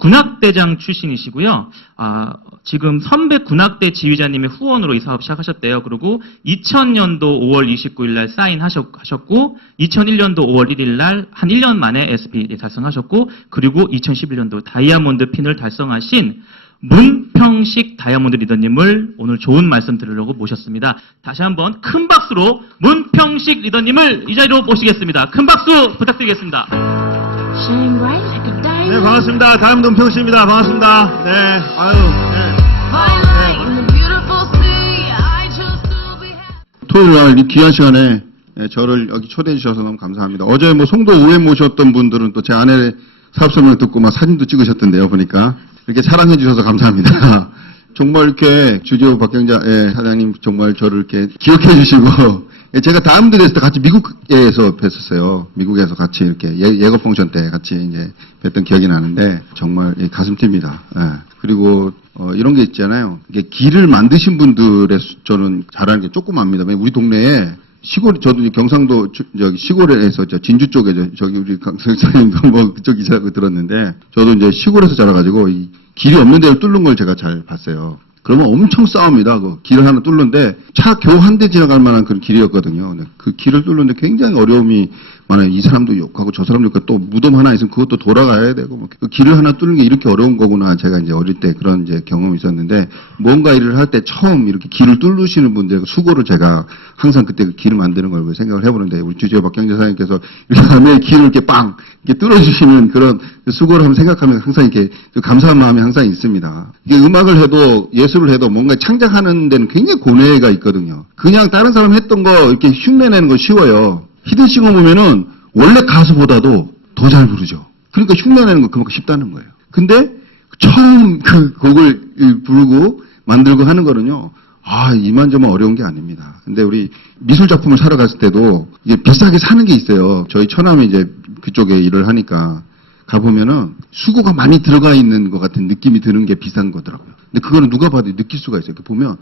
군악대장 출신이시고요. 지금 선배 군악대 지휘자님의 후원으로 이 사업 시작하셨대요. 그리고 2000년도 5월 29일 날 사인하셨고 2001년도 5월 1일 날 한 1년 만에 SP 달성하셨고 그리고 2011년도 다이아몬드 핀을 달성하신 문평식 다이아몬드 리더님을 오늘 좋은 말씀 들으려고 모셨습니다. 다시 한번 큰 박수로 문평식 리더님을 이 자리로 모시겠습니다. 큰 박수 부탁드리겠습니다. 네, 반갑습니다. 다이아몬드 문평식입니다. 반갑습니다. 네, 아유, 네. 토요일 날 이 귀한 시간에 저를 여기 초대해 주셔서 너무 감사합니다. 어제 뭐 송도 오해 모셨던 분들은 또 제 아내 사업 설명을 듣고 막 사진도 찍으셨던데요, 보니까. 이렇게 사랑해 주셔서 감사합니다. 정말 이렇게 주지호 박경자 사장님 정말 저를 이렇게 기억해 주시고, 제가 다이아몬드 됐을 때 같이 미국에서 뵀었어요. 미국에서 같이 이렇게 예거 펑션 때 같이 이제 뵀던 기억이 나는데 정말 가슴 뜁니다. 그리고 이런 게 있잖아요. 이게 길을 만드신 분들의 저는 잘하는 게 조금 압니다. 우리 동네에 시골, 저도 경상도, 저기 시골에서, 진주 쪽에, 저기 우리 강사님도 뭐 그쪽 이사라고 들었는데, 저도 이제 시골에서 자라가지고, 이 길이 없는 데를 뚫는 걸 제가 잘 봤어요. 그러면 엄청 싸웁니다. 그 길을 하나 뚫는데, 차 겨우 한 대 지나갈 만한 그런 길이었거든요. 그 길을 뚫는데 굉장히 어려움이 많아요. 이 사람도 욕하고 저 사람도 욕하고 또 무덤 하나 있으면 그것도 돌아가야 되고, 그 길을 하나 뚫는 게 이렇게 어려운 거구나. 제가 이제 어릴 때 그런 이제 경험이 있었는데, 뭔가 일을 할 때 처음 이렇게 길을 뚫으시는 분들 수고를 제가 항상 그때 그 길을 만드는 걸 생각을 해보는데, 우리 주지호 박경재 사장님께서 이렇게 밤에 길을 이렇게 빵! 이렇게 뚫어주시는 그런 수고를 한번 생각하면 항상 이렇게 감사한 마음이 항상 있습니다. 이게 음악을 해도 예술을 해도 뭔가 창작하는 데는 굉장히 고뇌가 있거든요. 그냥 다른 사람 했던 거 이렇게 흉내내는 거 쉬워요. 히든싱어 보면은 원래 가수보다도 더 잘 부르죠. 그러니까 흉내내는 거 그만큼 쉽다는 거예요. 근데 처음 그 곡을 부르고 만들고 하는 거는요. 이만저만 어려운 게 아닙니다. 근데 우리 미술 작품을 사러 갔을 때도 이게 비싸게 사는 게 있어요. 저희 처남이 이제 그쪽에 일을 하니까 가보면은 수고가 많이 들어가 있는 것 같은 느낌이 드는 게 비싼 거더라고요. 근데 그거는 누가 봐도 느낄 수가 있어요. 이렇게 보면,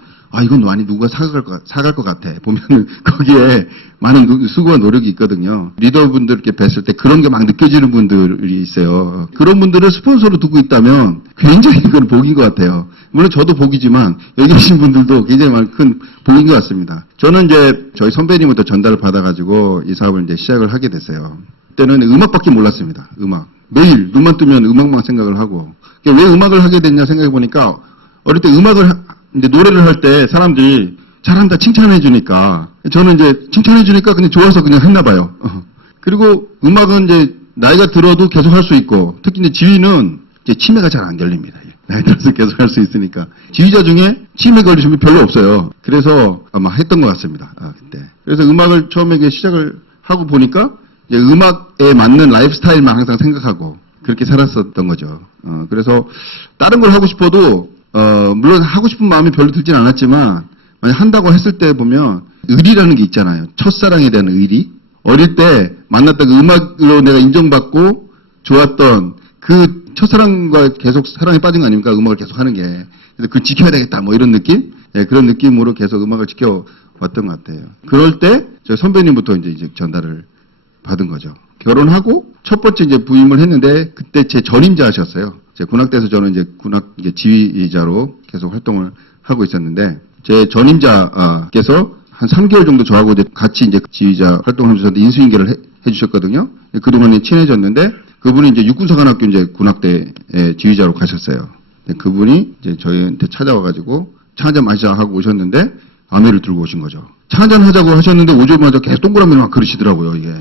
이건 많이 누가 사갈 것 같아. 보면은 거기에 많은 수고와 노력이 있거든요. 리더분들 이렇게 뵀을 때 그런 게 막 느껴지는 분들이 있어요. 그런 분들을 스폰서로 두고 있다면 굉장히 그건 복인 것 같아요. 물론 저도 복이지만 여기 계신 분들도 굉장히 큰 복인 것 같습니다. 저는 이제 저희 선배님부터 전달을 받아가지고 이 사업을 이제 시작을 하게 됐어요. 그때는 음악밖에 몰랐습니다. 음악. 매일 눈만 뜨면 음악만 생각을 하고. 왜 음악을 하게 됐냐 생각해 보니까 어릴 때 음악을 이제 노래를 할 때 사람들이 잘한다 칭찬해 주니까 저는 이제 칭찬해 주니까 그냥 좋아서 그냥 했나 봐요. 그리고 음악은 이제 나이가 들어도 계속 할 수 있고 특히 이제 지휘는 이제 치매가 잘 안 걸립니다. 나이 들어서 계속 할 수 있으니까 지휘자 중에 치매 걸리신 분 별로 없어요. 그래서 아마 했던 것 같습니다. 그때. 그래서 음악을 처음에 시작을 하고 보니까 음악에 맞는 라이프 스타일만 항상 생각하고 그렇게 살았었던 거죠. 그래서 다른 걸 하고 싶어도 물론 하고 싶은 마음이 별로 들진 않았지만 만약 한다고 했을 때 보면 의리라는 게 있잖아요. 첫사랑에 대한 의리. 어릴 때 만났던 그 음악으로 내가 인정받고 좋았던 그 첫사랑과 계속 사랑에 빠진 거 아닙니까? 음악을 계속 하는 게. 그래서 그걸 지켜야 되겠다 뭐 이런 느낌? 그런 느낌으로 계속 음악을 지켜왔던 것 같아요. 그럴 때 저 선배님부터 이제 전달을 받은 거죠. 결혼하고 첫 번째 이제 부임을 했는데 그때 제 전임자 하셨어요. 제 군악대에서 저는 이제 군악 지휘자로 계속 활동을 하고 있었는데 제 전임자께서 한 3개월 정도 저하고 이제 같이 이제 지휘자 활동을 해주셨는데 인수인계를 해주셨거든요. 그동안 친해졌는데 그분이 이제 육군사관학교 이제 군악대 지휘자로 가셨어요. 그분이 이제 저희한테 찾아와가지고 차 한잔 마시자 하고 오셨는데 아내를 들고 오신 거죠. 차 한잔 하자고 하셨는데 오자마자 계속 동그라미를 막 그리시더라고요. 이게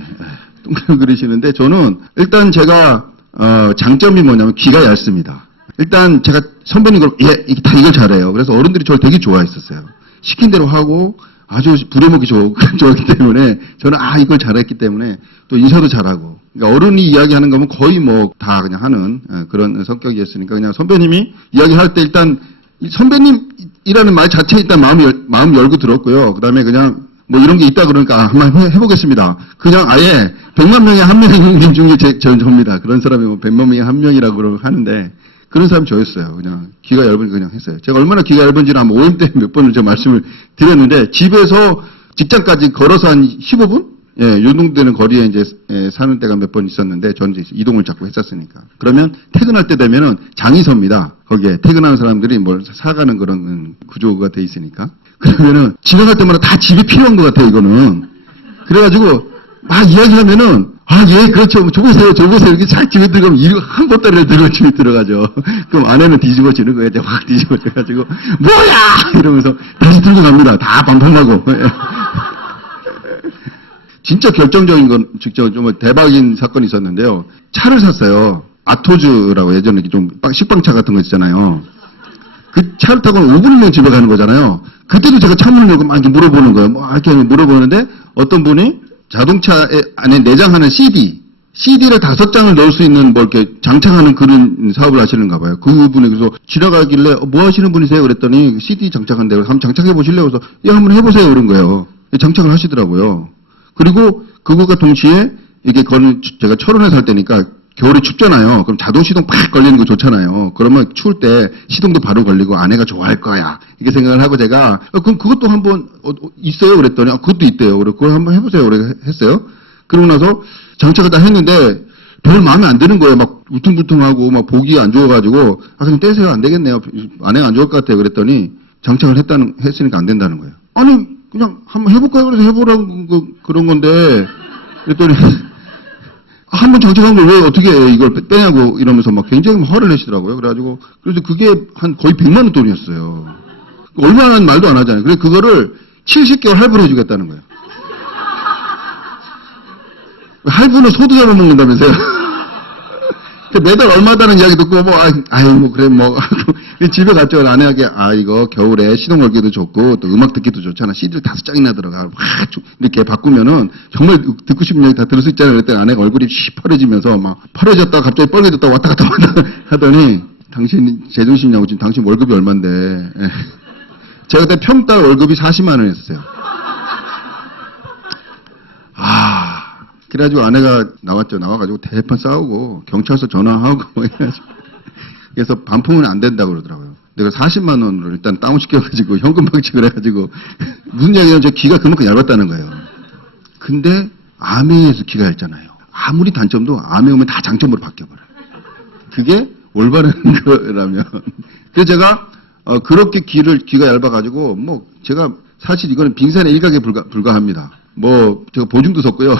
동그라미 그리시는데 저는 일단 제가 장점이 뭐냐면 귀가 얇습니다. 일단 제가 선배님 다 이걸 잘해요. 그래서 어른들이 저를 되게 좋아했었어요. 시킨 대로 하고 아주 부려먹기 좋아하기 때문에 저는 이걸 잘했기 때문에 또 인사도 잘하고 그러니까 어른이 이야기하는 거면 거의 뭐 다 그냥 하는 그런 성격이었으니까 그냥 선배님이 이야기할 때 일단 선배님이라는 말 자체에 일단 마음 열고 들었고요. 그 다음에 그냥 뭐 이런 게 있다 그러니까 한번 해보겠습니다. 그냥 아예 100만 명에 한 명 중에 저입니다. 그런 사람이 뭐 100만 명에 한 명이라고 하는데 그런 사람이 저였어요. 그냥 귀가 얇으니까 그냥 했어요. 제가 얼마나 귀가 얇은지는 아마 오임 때 몇 번을 제가 말씀을 드렸는데 집에서 직장까지 걸어서 한 15분? 예, 요동되는 거리에 이제 사는 때가 몇 번 있었는데 전 이제 이동을 자꾸 했었으니까. 그러면 퇴근할 때 되면은 장이 섭니다. 거기에 퇴근하는 사람들이 뭘 사가는 그런 구조가 돼 있으니까. 그러면은 지나갈 때마다 다 집이 필요한 것 같아요, 이거는. 그래가지고 막 이야기하면은 아, 예, 그렇죠. 줘보세요, 줘보세요. 이렇게 잘 집에 들어가면 한 보따리를 들고 집에 들어가죠. 그럼 아내는 뒤집어지는 거예요. 이제 확 뒤집어져가지고 뭐야! 이러면서 다시 들고 갑니다. 다 반품하고. 진짜 결정적인 건, 직접 좀 대박인 사건이 있었는데요. 차를 샀어요. 아토즈라고 예전에 좀 식빵차 같은 거 있잖아요. 그 차를 타고 5분이면 집에 가는 거잖아요. 그때도 제가 차문을 열고 막 이렇게 물어보는 거예요. 뭐 이렇게 물어보는데 어떤 분이 자동차 안에 내장하는 CD를 5장을 넣을 수 있는 뭐 이렇게 장착하는 그런 사업을 하시는가 봐요. 그분이 그래서 지나가길래 뭐 하시는 분이세요? 그랬더니 CD 장착한대요. 한번 장착해 보실래요? 그래서 예, 한번 해보세요. 그런 거예요. 장착을 하시더라고요. 그리고 그것과 동시에 이게 제가 철원에 살 때니까 겨울에 춥잖아요. 그럼 자동 시동 팍 걸리는 거 좋잖아요. 그러면 추울 때 시동도 바로 걸리고 아내가 좋아할 거야. 이렇게 생각을 하고 제가 그럼 그것도 한번 있어요? 그랬더니 그것도 있대요. 그래 그걸 한번 해보세요. 그래 했어요. 그러고 나서 장착을 다 했는데 별 마음에 안 드는 거예요. 막 울퉁불퉁하고 막 보기 안 좋아가지고 그냥 떼세요. 안 되겠네요. 아내가 안 좋을 것 같아요. 그랬더니 장착을 했으니까 안 된다는 거예요. 아니 그냥 한번 해볼까요? 그래서 해보라고 그런 건데 그랬더니 한번 장착한 걸 왜 어떻게 이걸 빼냐고 이러면서 막 굉장히 화를 내시더라고요. 그래가지고 그래서 그게 한 거의 100만 원 돈이었어요. 얼마나 말도 안 하잖아요. 그래서 그거를 70개월 할부를 해주겠다는 거예요. 할부는 소도 잡아먹는다면서요. 매달 얼마다는 이야기 듣고 뭐 그래 뭐 집에 갔죠. 아내에게 이거 겨울에 시동 걸기도 좋고 또 음악 듣기도 좋잖아. CD를 5장이나 들어가 막 이렇게 바꾸면은 정말 듣고 싶은 이야기 다 들을 수 있잖아요. 그랬더니 아내가 얼굴이 시퍼래지면서 막 파래졌다 갑자기 빨개졌다 왔다 갔다 하더니 당신 제정신이냐고 지금 당신 월급이 얼만데. 제가 그때 평달 월급이 40만 원이었어요. 그래가지고 아내가 나왔죠. 나와가지고 대판 싸우고 경찰서 전화하고 해가지고 그래서 반품은 안 된다고 그러더라고요. 내가 40만 원을 일단 다운시켜가지고 현금 방식을 해가지고 무슨 이야기냐면 제 귀가 그만큼 얇았다는 거예요. 근데 아메이에서 귀가 얇잖아요. 아무리 단점도 아메 오면 다 장점으로 바뀌어버려요. 그게 올바른 거라면. 그래서 제가 그렇게 귀가 얇아가지고 뭐 제가 사실 이거는 빙산의 일각에 불과합니다. 뭐 제가 보증도 섰고요.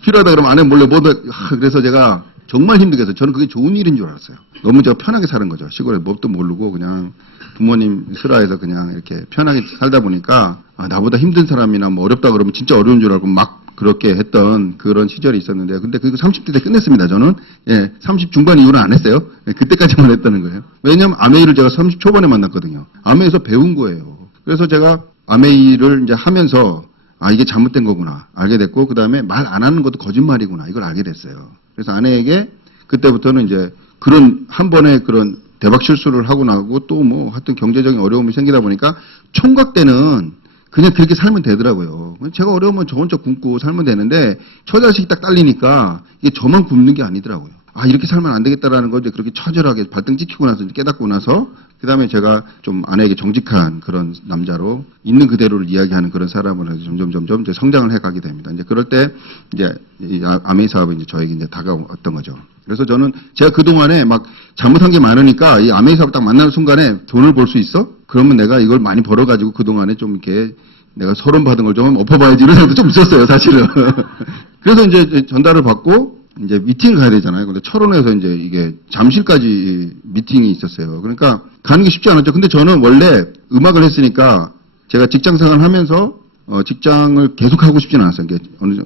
필요하다 그러면 아내 몰래 그래서 제가 정말 힘들게 해서 저는 그게 좋은 일인 줄 알았어요. 너무 제가 편하게 사는 거죠. 시골에 뭣도 모르고 그냥 부모님 슬하에서 그냥 이렇게 편하게 살다 보니까 나보다 힘든 사람이나 뭐 어렵다 그러면 진짜 어려운 줄 알고 막 그렇게 했던 그런 시절이 있었는데 근데 그거 30대 때 끝냈습니다. 저는 30 중반 이후는 안 했어요. 그때까지만 했다는 거예요. 왜냐하면 아메이를 제가 30 초반에 만났거든요. 아메이에서 배운 거예요. 그래서 제가 아메이를 이제 하면서 이게 잘못된 거구나 알게 됐고 그 다음에 말 안 하는 것도 거짓말이구나 이걸 알게 됐어요. 그래서 아내에게 그때부터는 이제 그런 한 번에 그런 대박 실수를 하고 나고 또 뭐 하여튼 경제적인 어려움이 생기다 보니까 총각 때는 그냥 그렇게 살면 되더라고요. 제가 어려우면 저 혼자 굶고 살면 되는데 처자식이 딱 딸리니까 이게 저만 굶는 게 아니더라고요. 이렇게 살면 안 되겠다라는 걸 이제 그렇게 처절하게 발등 찍히고 나서 깨닫고 나서 그 다음에 제가 좀 아내에게 정직한 그런 남자로 있는 그대로를 이야기하는 그런 사람으로 점점 이제 성장을 해가게 됩니다. 이제 그럴 때 이제 이 아메이 사업이 이제 저에게 이제 다가왔던 거죠. 그래서 저는 제가 그동안에 막 잘못한 게 많으니까 이 아메이 사업 딱 만나는 순간에 돈을 벌 수 있어? 그러면 내가 이걸 많이 벌어가지고 그동안에 좀 이렇게 내가 서론 받은 걸 좀 엎어봐야지 이런 생각도 좀 있었어요, 사실은. 그래서 이제 전달을 받고 이제 미팅을 가야 되잖아요. 근데 철원에서 이제 이게 잠실까지 미팅이 있었어요. 그러니까 가는 게 쉽지 않았죠. 근데 저는 원래 음악을 했으니까 제가 직장 생활을 하면서 직장을 계속 하고 싶지는 않았어요.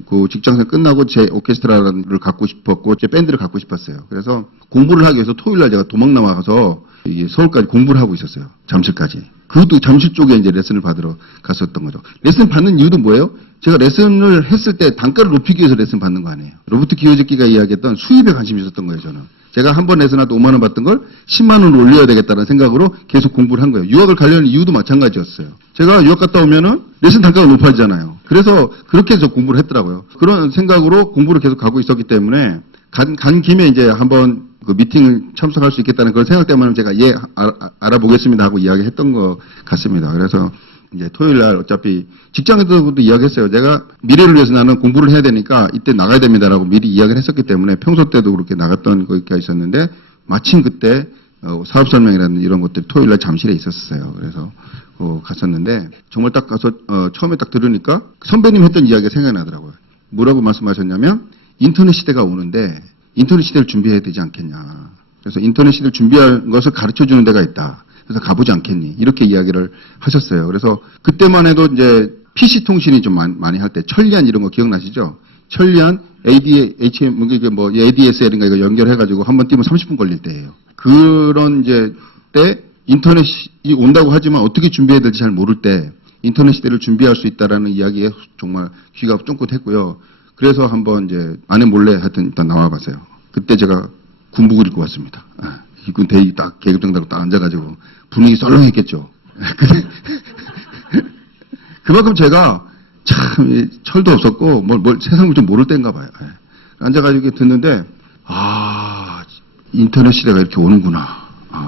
그 직장 생활 끝나고 제 오케스트라를 갖고 싶었고 제 밴드를 갖고 싶었어요. 그래서 공부를 하기 위해서 토요일 날 제가 도망 나와서 서울까지 공부를 하고 있었어요. 잠실까지. 그것도 잠실 쪽에 이제 레슨을 받으러 갔었던 거죠. 레슨 받는 이유도 뭐예요? 제가 레슨을 했을 때 단가를 높이기 위해서 레슨 받는 거 아니에요. 로버트 기요즈키가 이야기했던 수입에 관심이 있었던 거예요, 저는. 제가 한 번 레슨하도 5만 원 받던 걸 10만 원을 올려야 되겠다는 생각으로 계속 공부를 한 거예요. 유학을 가려는 이유도 마찬가지였어요. 제가 유학 갔다 오면은 레슨 단가가 높아지잖아요. 그래서 그렇게 해서 공부를 했더라고요. 그런 생각으로 공부를 계속 가고 있었기 때문에 간 김에 이제 한번 그 미팅을 참석할 수 있겠다는 그런 생각 때문에 제가 알아보겠습니다 하고 이야기했던 것 같습니다. 그래서 이제 토요일 날 어차피 직장에서도 이야기했어요. 제가 미래를 위해서 나는 공부를 해야 되니까 이때 나가야 됩니다라고 미리 이야기를 했었기 때문에 평소 때도 그렇게 나갔던 거기가 있었는데 마침 그때 사업 설명이라는 이런 것들이 토요일 날 잠실에 있었어요. 그래서 갔었는데 정말 딱 가서 처음에 딱 들으니까 선배님 했던 이야기가 생각이 나더라고요. 뭐라고 말씀하셨냐면 인터넷 시대가 오는데 인터넷 시대를 준비해야 되지 않겠냐. 그래서 인터넷 시대를 준비할 것을 가르쳐 주는 데가 있다. 그래서 가보지 않겠니? 이렇게 이야기를 하셨어요. 그래서 그때만 해도 이제 PC 통신이 좀 많이 할 때 천리안 이런 거 기억나시죠? 천리안 ADHM 이게 뭐 ADSL인가 이거 연결해가지고 한번 뛰면 30분 걸릴 때예요. 그런 이제 때 인터넷이 온다고 하지만 어떻게 준비해야 될지 잘 모를 때 인터넷 시대를 준비할 수 있다라는 이야기에 정말 귀가 쫑긋했고요. 그래서 한번 이제 아내 몰래 하여튼 일단 나와봤어요. 그때 제가 군복을 입고 왔습니다. 입군 대위 딱 계급장다로 딱 앉아가지고 분위기 썰렁했겠죠. 그만큼 제가 참 철도 없었고 뭘 세상을 좀 모를 때인가 봐요. 앉아가지고 듣는데 인터넷 시대가 이렇게 오는구나.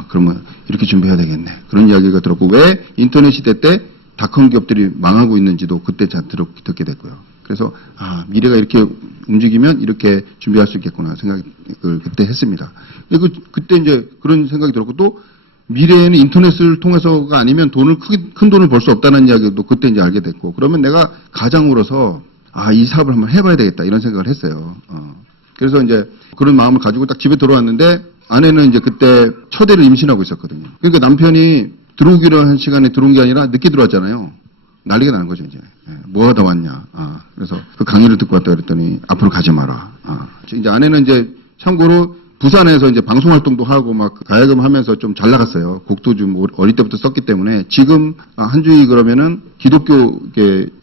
그러면 이렇게 준비해야 되겠네. 그런 이야기가 들었고 왜 인터넷 시대 때 닷컴 기업들이 망하고 있는지도 그때 듣게 됐고요. 그래서 미래가 이렇게 움직이면 이렇게 준비할 수 있겠구나 생각을 그때 했습니다. 그때 이제 그런 생각이 들었고 또 미래에는 인터넷을 통해서가 아니면 큰 돈을 벌 수 없다는 이야기도 그때 이제 알게 됐고 그러면 내가 가장으로서 이 사업을 한번 해봐야 되겠다 이런 생각을 했어요. 그래서 이제 그런 마음을 가지고 딱 집에 들어왔는데 아내는 이제 그때 첫애를 임신하고 있었거든요. 그러니까 남편이 들어오기로 한 시간에 들어온 게 아니라 늦게 들어왔잖아요. 난리가 나는 거죠, 이제. 뭐 하다 왔냐. 그래서 그 강의를 듣고 왔다 그랬더니 앞으로 가지 마라. 이제 아내는 이제 참고로 부산에서 이제 방송 활동도 하고 막 가야금 하면서 좀 잘 나갔어요. 곡도 좀 어릴 때부터 썼기 때문에 지금 한주희 그러면은 기독교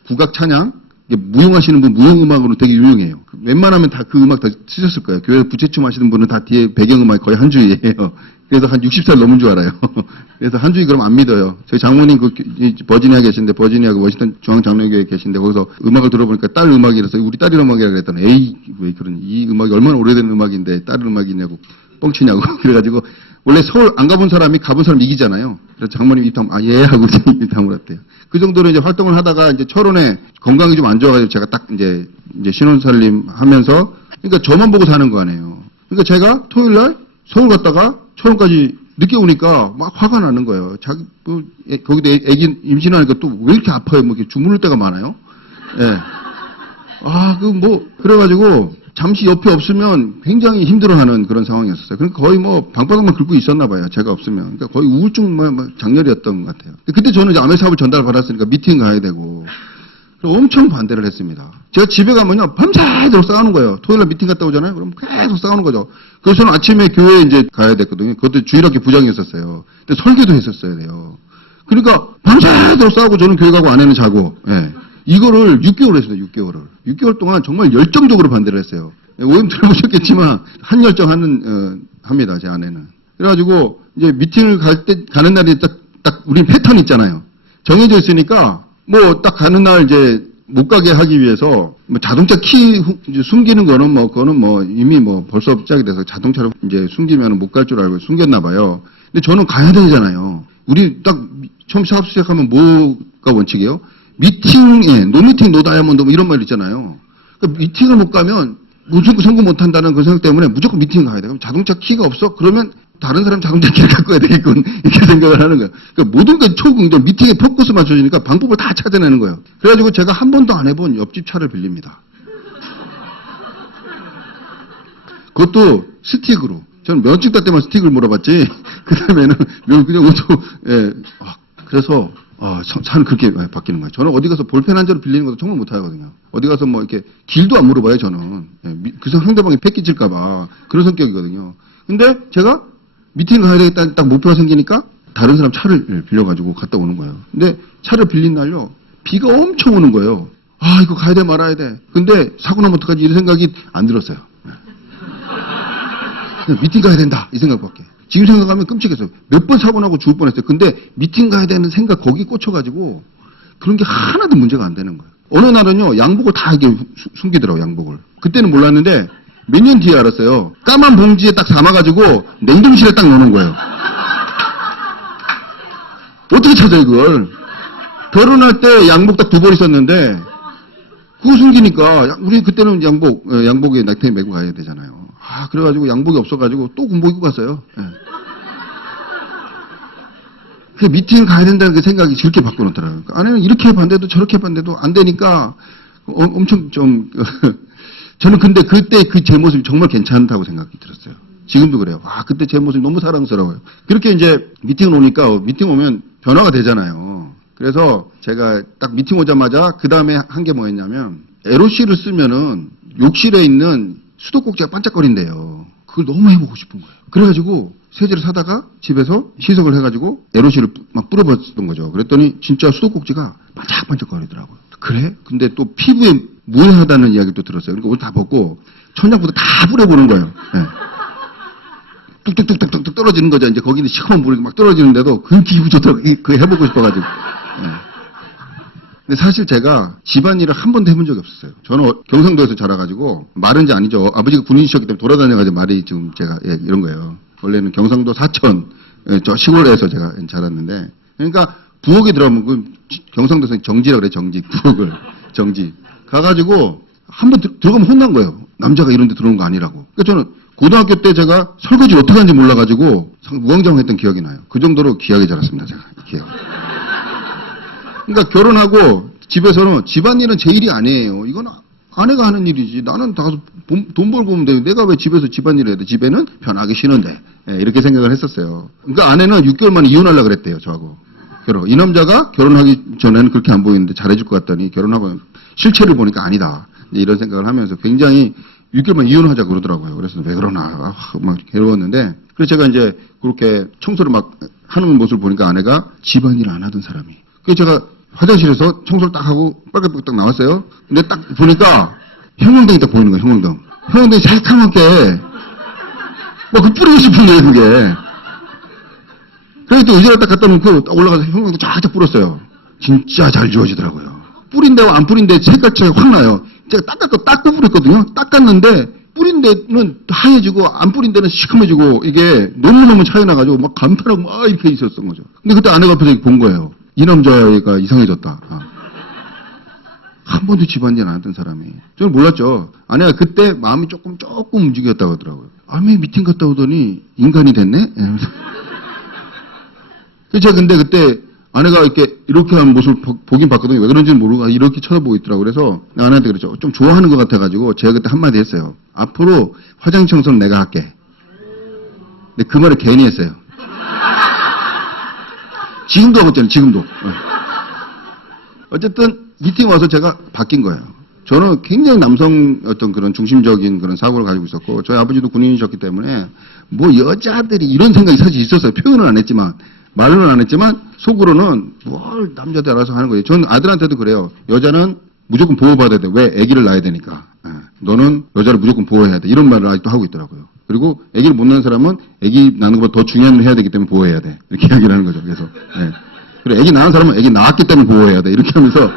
국악 찬양 무용하시는 분 무용음악으로 되게 유명해요. 웬만하면 다 그 음악 다 쓰셨을 거예요. 교회 부채춤 하시는 분은 다 뒤에 배경음악이 거의 한주희예요. 그래서 한 60살 넘은 줄 알아요. 그래서 한주희 그럼 안 믿어요. 저희 장모님 버지니아 계신데 버지니아 워싱턴 중앙장로교회에 계신데 거기서 음악을 들어보니까 딸 음악이라서 우리 딸이 음악이라 그랬더니 에이 왜 그런 이 음악이 얼마나 오래된 음악인데 딸 음악이냐고 뻥치냐고 그래가지고 원래 서울 안 가본 사람이 가본 사람 이기잖아요. 그래서 장모님 입담 예 하고 입담을 했대요. 그 정도로 이제 활동을 하다가 이제 철원에 건강이 좀 안 좋아가지고 제가 딱 이제 신혼살림 하면서 그러니까 저만 보고 사는 거 아니에요. 그러니까 제가 토요일 날 서울 갔다가 철원까지 늦게 오니까 막 화가 나는 거예요. 거기도 애기 임신하니까 또 왜 이렇게 아파요? 뭐 이렇게 주무를 때가 많아요. 예. 그래가지고 잠시 옆에 없으면 굉장히 힘들어하는 그런 상황이었어요. 그러니까 거의 뭐 방바닥만 긁고 있었나 봐요. 제가 없으면. 그러니까 거의 우울증 장렬이었던 것 같아요. 그때 저는 이제 아메 사업을 전달받았으니까 미팅 가야 되고 엄청 반대를 했습니다. 제가 집에 가면요 밤새도록 싸우는 거예요. 토요일날 미팅 갔다 오잖아요. 그럼 계속 싸우는 거죠. 그래서 저는 아침에 교회에 이제 가야 됐거든요. 그것도 주일학교 부장이었었어요. 근데 설교도 했었어야 돼요. 그러니까 밤새도록 싸우고 저는 교회 가고 아내는 자고. 예. 이거를 6개월 했어요. 6개월을. 6개월 동안 정말 열정적으로 반대를 했어요. 오염 들어보셨겠지만 한열정 합니다. 제 아내는. 그래가지고 이제 미팅을 가는 날이 딱 우린 패턴 있잖아요. 정해져 있으니까 뭐 딱 가는 날 이제 못 가게 하기 위해서 뭐 자동차 키 숨기는 그거는 뭐 이미 뭐 벌써 시작이 돼서 자동차로 이제 숨기면 못 갈 줄 알고 숨겼나 봐요. 근데 저는 가야 되잖아요. 우리 딱 처음 사업 시작하면 뭐가 원칙이에요? 미팅에 노미팅 노다이아몬드 뭐 이런 말 있잖아요. 그러니까 미팅을 못 가면 무조건 성공 못 한다는 그 생각 때문에 무조건 미팅 가야 돼. 그럼 자동차 키가 없어? 그러면 다른 사람 자동차 키를 갖고 와야 되겠군. 이렇게 생각을 하는 거예요. 그러니까 모든 게 초긍정 미팅에 포커스 맞춰지니까 방법을 다 찾아내는 거예요. 그래가지고 제가 한 번도 안 해본 옆집 차를 빌립니다. 그것도 스틱으로. 저는 면허증 딸 때만 스틱을 몰아봤지. 그 다음에는 그냥 오토, 예. 그래서 차는 그렇게 바뀌는 거예요. 저는 어디 가서 볼펜 한 자루 빌리는 것도 정말 못하거든요. 어디 가서 뭐 이렇게 길도 안 물어봐요, 저는. 예, 그 상대방이 패끼칠까봐. 그런 성격이거든요. 근데 제가 미팅을 가야 되겠다 딱 목표가 생기니까 다른 사람 차를 빌려가지고 갔다 오는 거예요. 근데 차를 빌린 날요, 비가 엄청 오는 거예요. 이거 가야 돼 말아야 돼. 근데 사고 나면 어떡하지 이런 생각이 안 들었어요. 그냥 미팅 가야 된다 이 생각밖에. 지금 생각하면 끔찍했어요. 몇 번 사고 나고 죽을 뻔했어요. 근데 미팅 가야 되는 생각 거기 꽂혀가지고 그런 게 하나도 문제가 안 되는 거예요. 어느 날은요 양복을 다 이렇게 숨기더라고요. 양복을. 그때는 몰랐는데 몇 년 뒤에 알았어요. 까만 봉지에 딱 담아가지고 냉동실에 딱 넣는 거예요. 어떻게 찾아요 그걸? 결혼할 때 양복 딱 2벌 있었는데 그거 숨기니까 우리 그때는 양복에 넥타이 메고 가야 되잖아요. 그래가지고 양복이 없어가지고 또 군복 입고 갔어요. 예. 그 미팅 가야 된다는 그 생각이 그렇게 바꿔놓더라고요. 아내는 이렇게 해봤는데도 저렇게 해봤는데도 안 되니까 엄청 좀 저는 근데 그때 그 제 모습이 정말 괜찮다고 생각이 들었어요. 지금도 그래요. 그때 제 모습이 너무 사랑스러워요. 그렇게 이제 미팅을 오니까 미팅 오면 변화가 되잖아요. 그래서 제가 딱 미팅 오자마자 그 다음에 한 게 뭐였냐면 LOC를 쓰면은 욕실에 있는 수도꼭지가 반짝거린대요. 그걸 너무 해보고 싶은 거예요. 그래가지고 세제를 사다가 집에서 시석을 해가지고 LOC를 막 뿌려봤던 거죠. 그랬더니 진짜 수도꼭지가 반짝반짝거리더라고요. 그래? 근데 또 피부에 무해하다는 이야기도 들었어요. 그러니까 옷 다 벗고 천장부터 다 뿌려보는 거예요. 네. 뚝뚝뚝뚝뚝 떨어지는 거죠. 이제 거기는 시커먼 물이 막 떨어지는데도 그 기분 좋더라고요. 그거 해보고 싶어가지고. 네. 근데 사실 제가 집안일을 한 번도 해본 적이 없었어요. 저는 경상도에서 자라가지고 말은지 아니죠. 아버지가 군인이셨기 때문에 돌아다녀가지고 말이 지금 제가 이런 거예요. 원래는 경상도 사천 저 시골에서 제가 자랐는데 그러니까 부엌에 들어가면 그 경상도에서 정지라 그래 정지 부엌을 정지 가가지고 한 번 들어가면 혼난 거예요. 남자가 이런 데 들어온 거 아니라고. 그러니까 저는 고등학교 때 제가 설거지를 어떻게 하는지 몰라가지고 무왕장했던 기억이 나요. 그 정도로 귀하게 자랐습니다. 제가 기억. 그러니까 결혼하고 집에서는 집안일은 제 일이 아니에요. 이건 아내가 하는 일이지. 나는 다 돈 벌고 오면 돼. 내가 왜 집에서 집안일을 해야 돼? 집에는 편하기 싫은데. 이렇게 생각을 했었어요. 그러니까 아내는 6개월 만에 이혼하려고 그랬대요. 저하고. 이 남자가 결혼하기 전에는 그렇게 안 보이는데 잘해줄 것 같더니 결혼하고 실체를 보니까 아니다. 이런 생각을 하면서 굉장히 6개월 만에 이혼하자 그러더라고요. 그래서 왜 그러나 막 괴로웠는데 그래서 제가 이제 그렇게 청소를 막 하는 모습을 보니까 아내가 집안일을 안 하던 사람이. 그래서 제가 화장실에서 청소를 딱 하고 빨갛게 딱 나왔어요. 근데 딱 보니까 형광등이 딱 보이는 거예요. 형광등. 형광등이 새카맣게 그 뿌리고 싶은 거예요. 그게. 그래서 또 의자를 딱 갖다 놓고 딱 올라가서 형광등 쫙쫙 뿌렸어요. 진짜 잘 지워지더라고요. 뿌린 데와 안 뿌린 데 색깔 차이가 확 나요. 제가 닦고 뿌렸거든요. 닦았는데 뿌린 데는 하얘지고 안 뿌린 데는 시커매지고 이게 너무너무 차이 나가지고 막 감탄하고 막 이렇게 있었던 거죠. 근데 그때 아내가 앞에서 본 거예요. 이 남자가 이상해졌다. 한 번도 집안일 안 했던 사람이. 저는 몰랐죠. 아내가 그때 마음이 조금 움직였다고 하더라고요. 아메 미팅 갔다 오더니 인간이 됐네? 그래서 제가 근데 그때 아내가 이렇게 하는 모습을 보긴 봤거든요. 왜 그런지는 모르고 이렇게 쳐다보고 있더라고요. 그래서 아내한테 그랬죠. 좀 좋아하는 것 같아가지고 제가 그때 한마디 했어요. 앞으로 화장 청소는 내가 할게. 근데 그 말을 괜히 했어요. 지금도 하고 있잖아요. 지금도. 어쨌든 미팅 와서 제가 바뀐 거예요. 저는 굉장히 남성 어떤 그런 중심적인 그런 사고를 가지고 있었고 저희 아버지도 군인이셨기 때문에 뭐 여자들이 이런 생각이 사실 있었어요. 표현은 안 했지만 말로는 안 했지만 속으로는 뭘 남자들 알아서 하는 거예요. 저는 아들한테도 그래요. 여자는 무조건 보호받아야 돼. 왜? 아기를 낳아야 되니까. 너는 여자를 무조건 보호해야 돼. 이런 말을 아직도 하고 있더라고요. 그리고 아기를 못 낳는 사람은 아기 낳는 것보다 더 중요한 일 해야 되기 때문에 보호해야 돼. 이렇게 이야기를 하는 거죠. 그래서 그리고 아기 낳은 사람은 아기 낳았기 때문에 보호해야 돼. 이렇게 하면서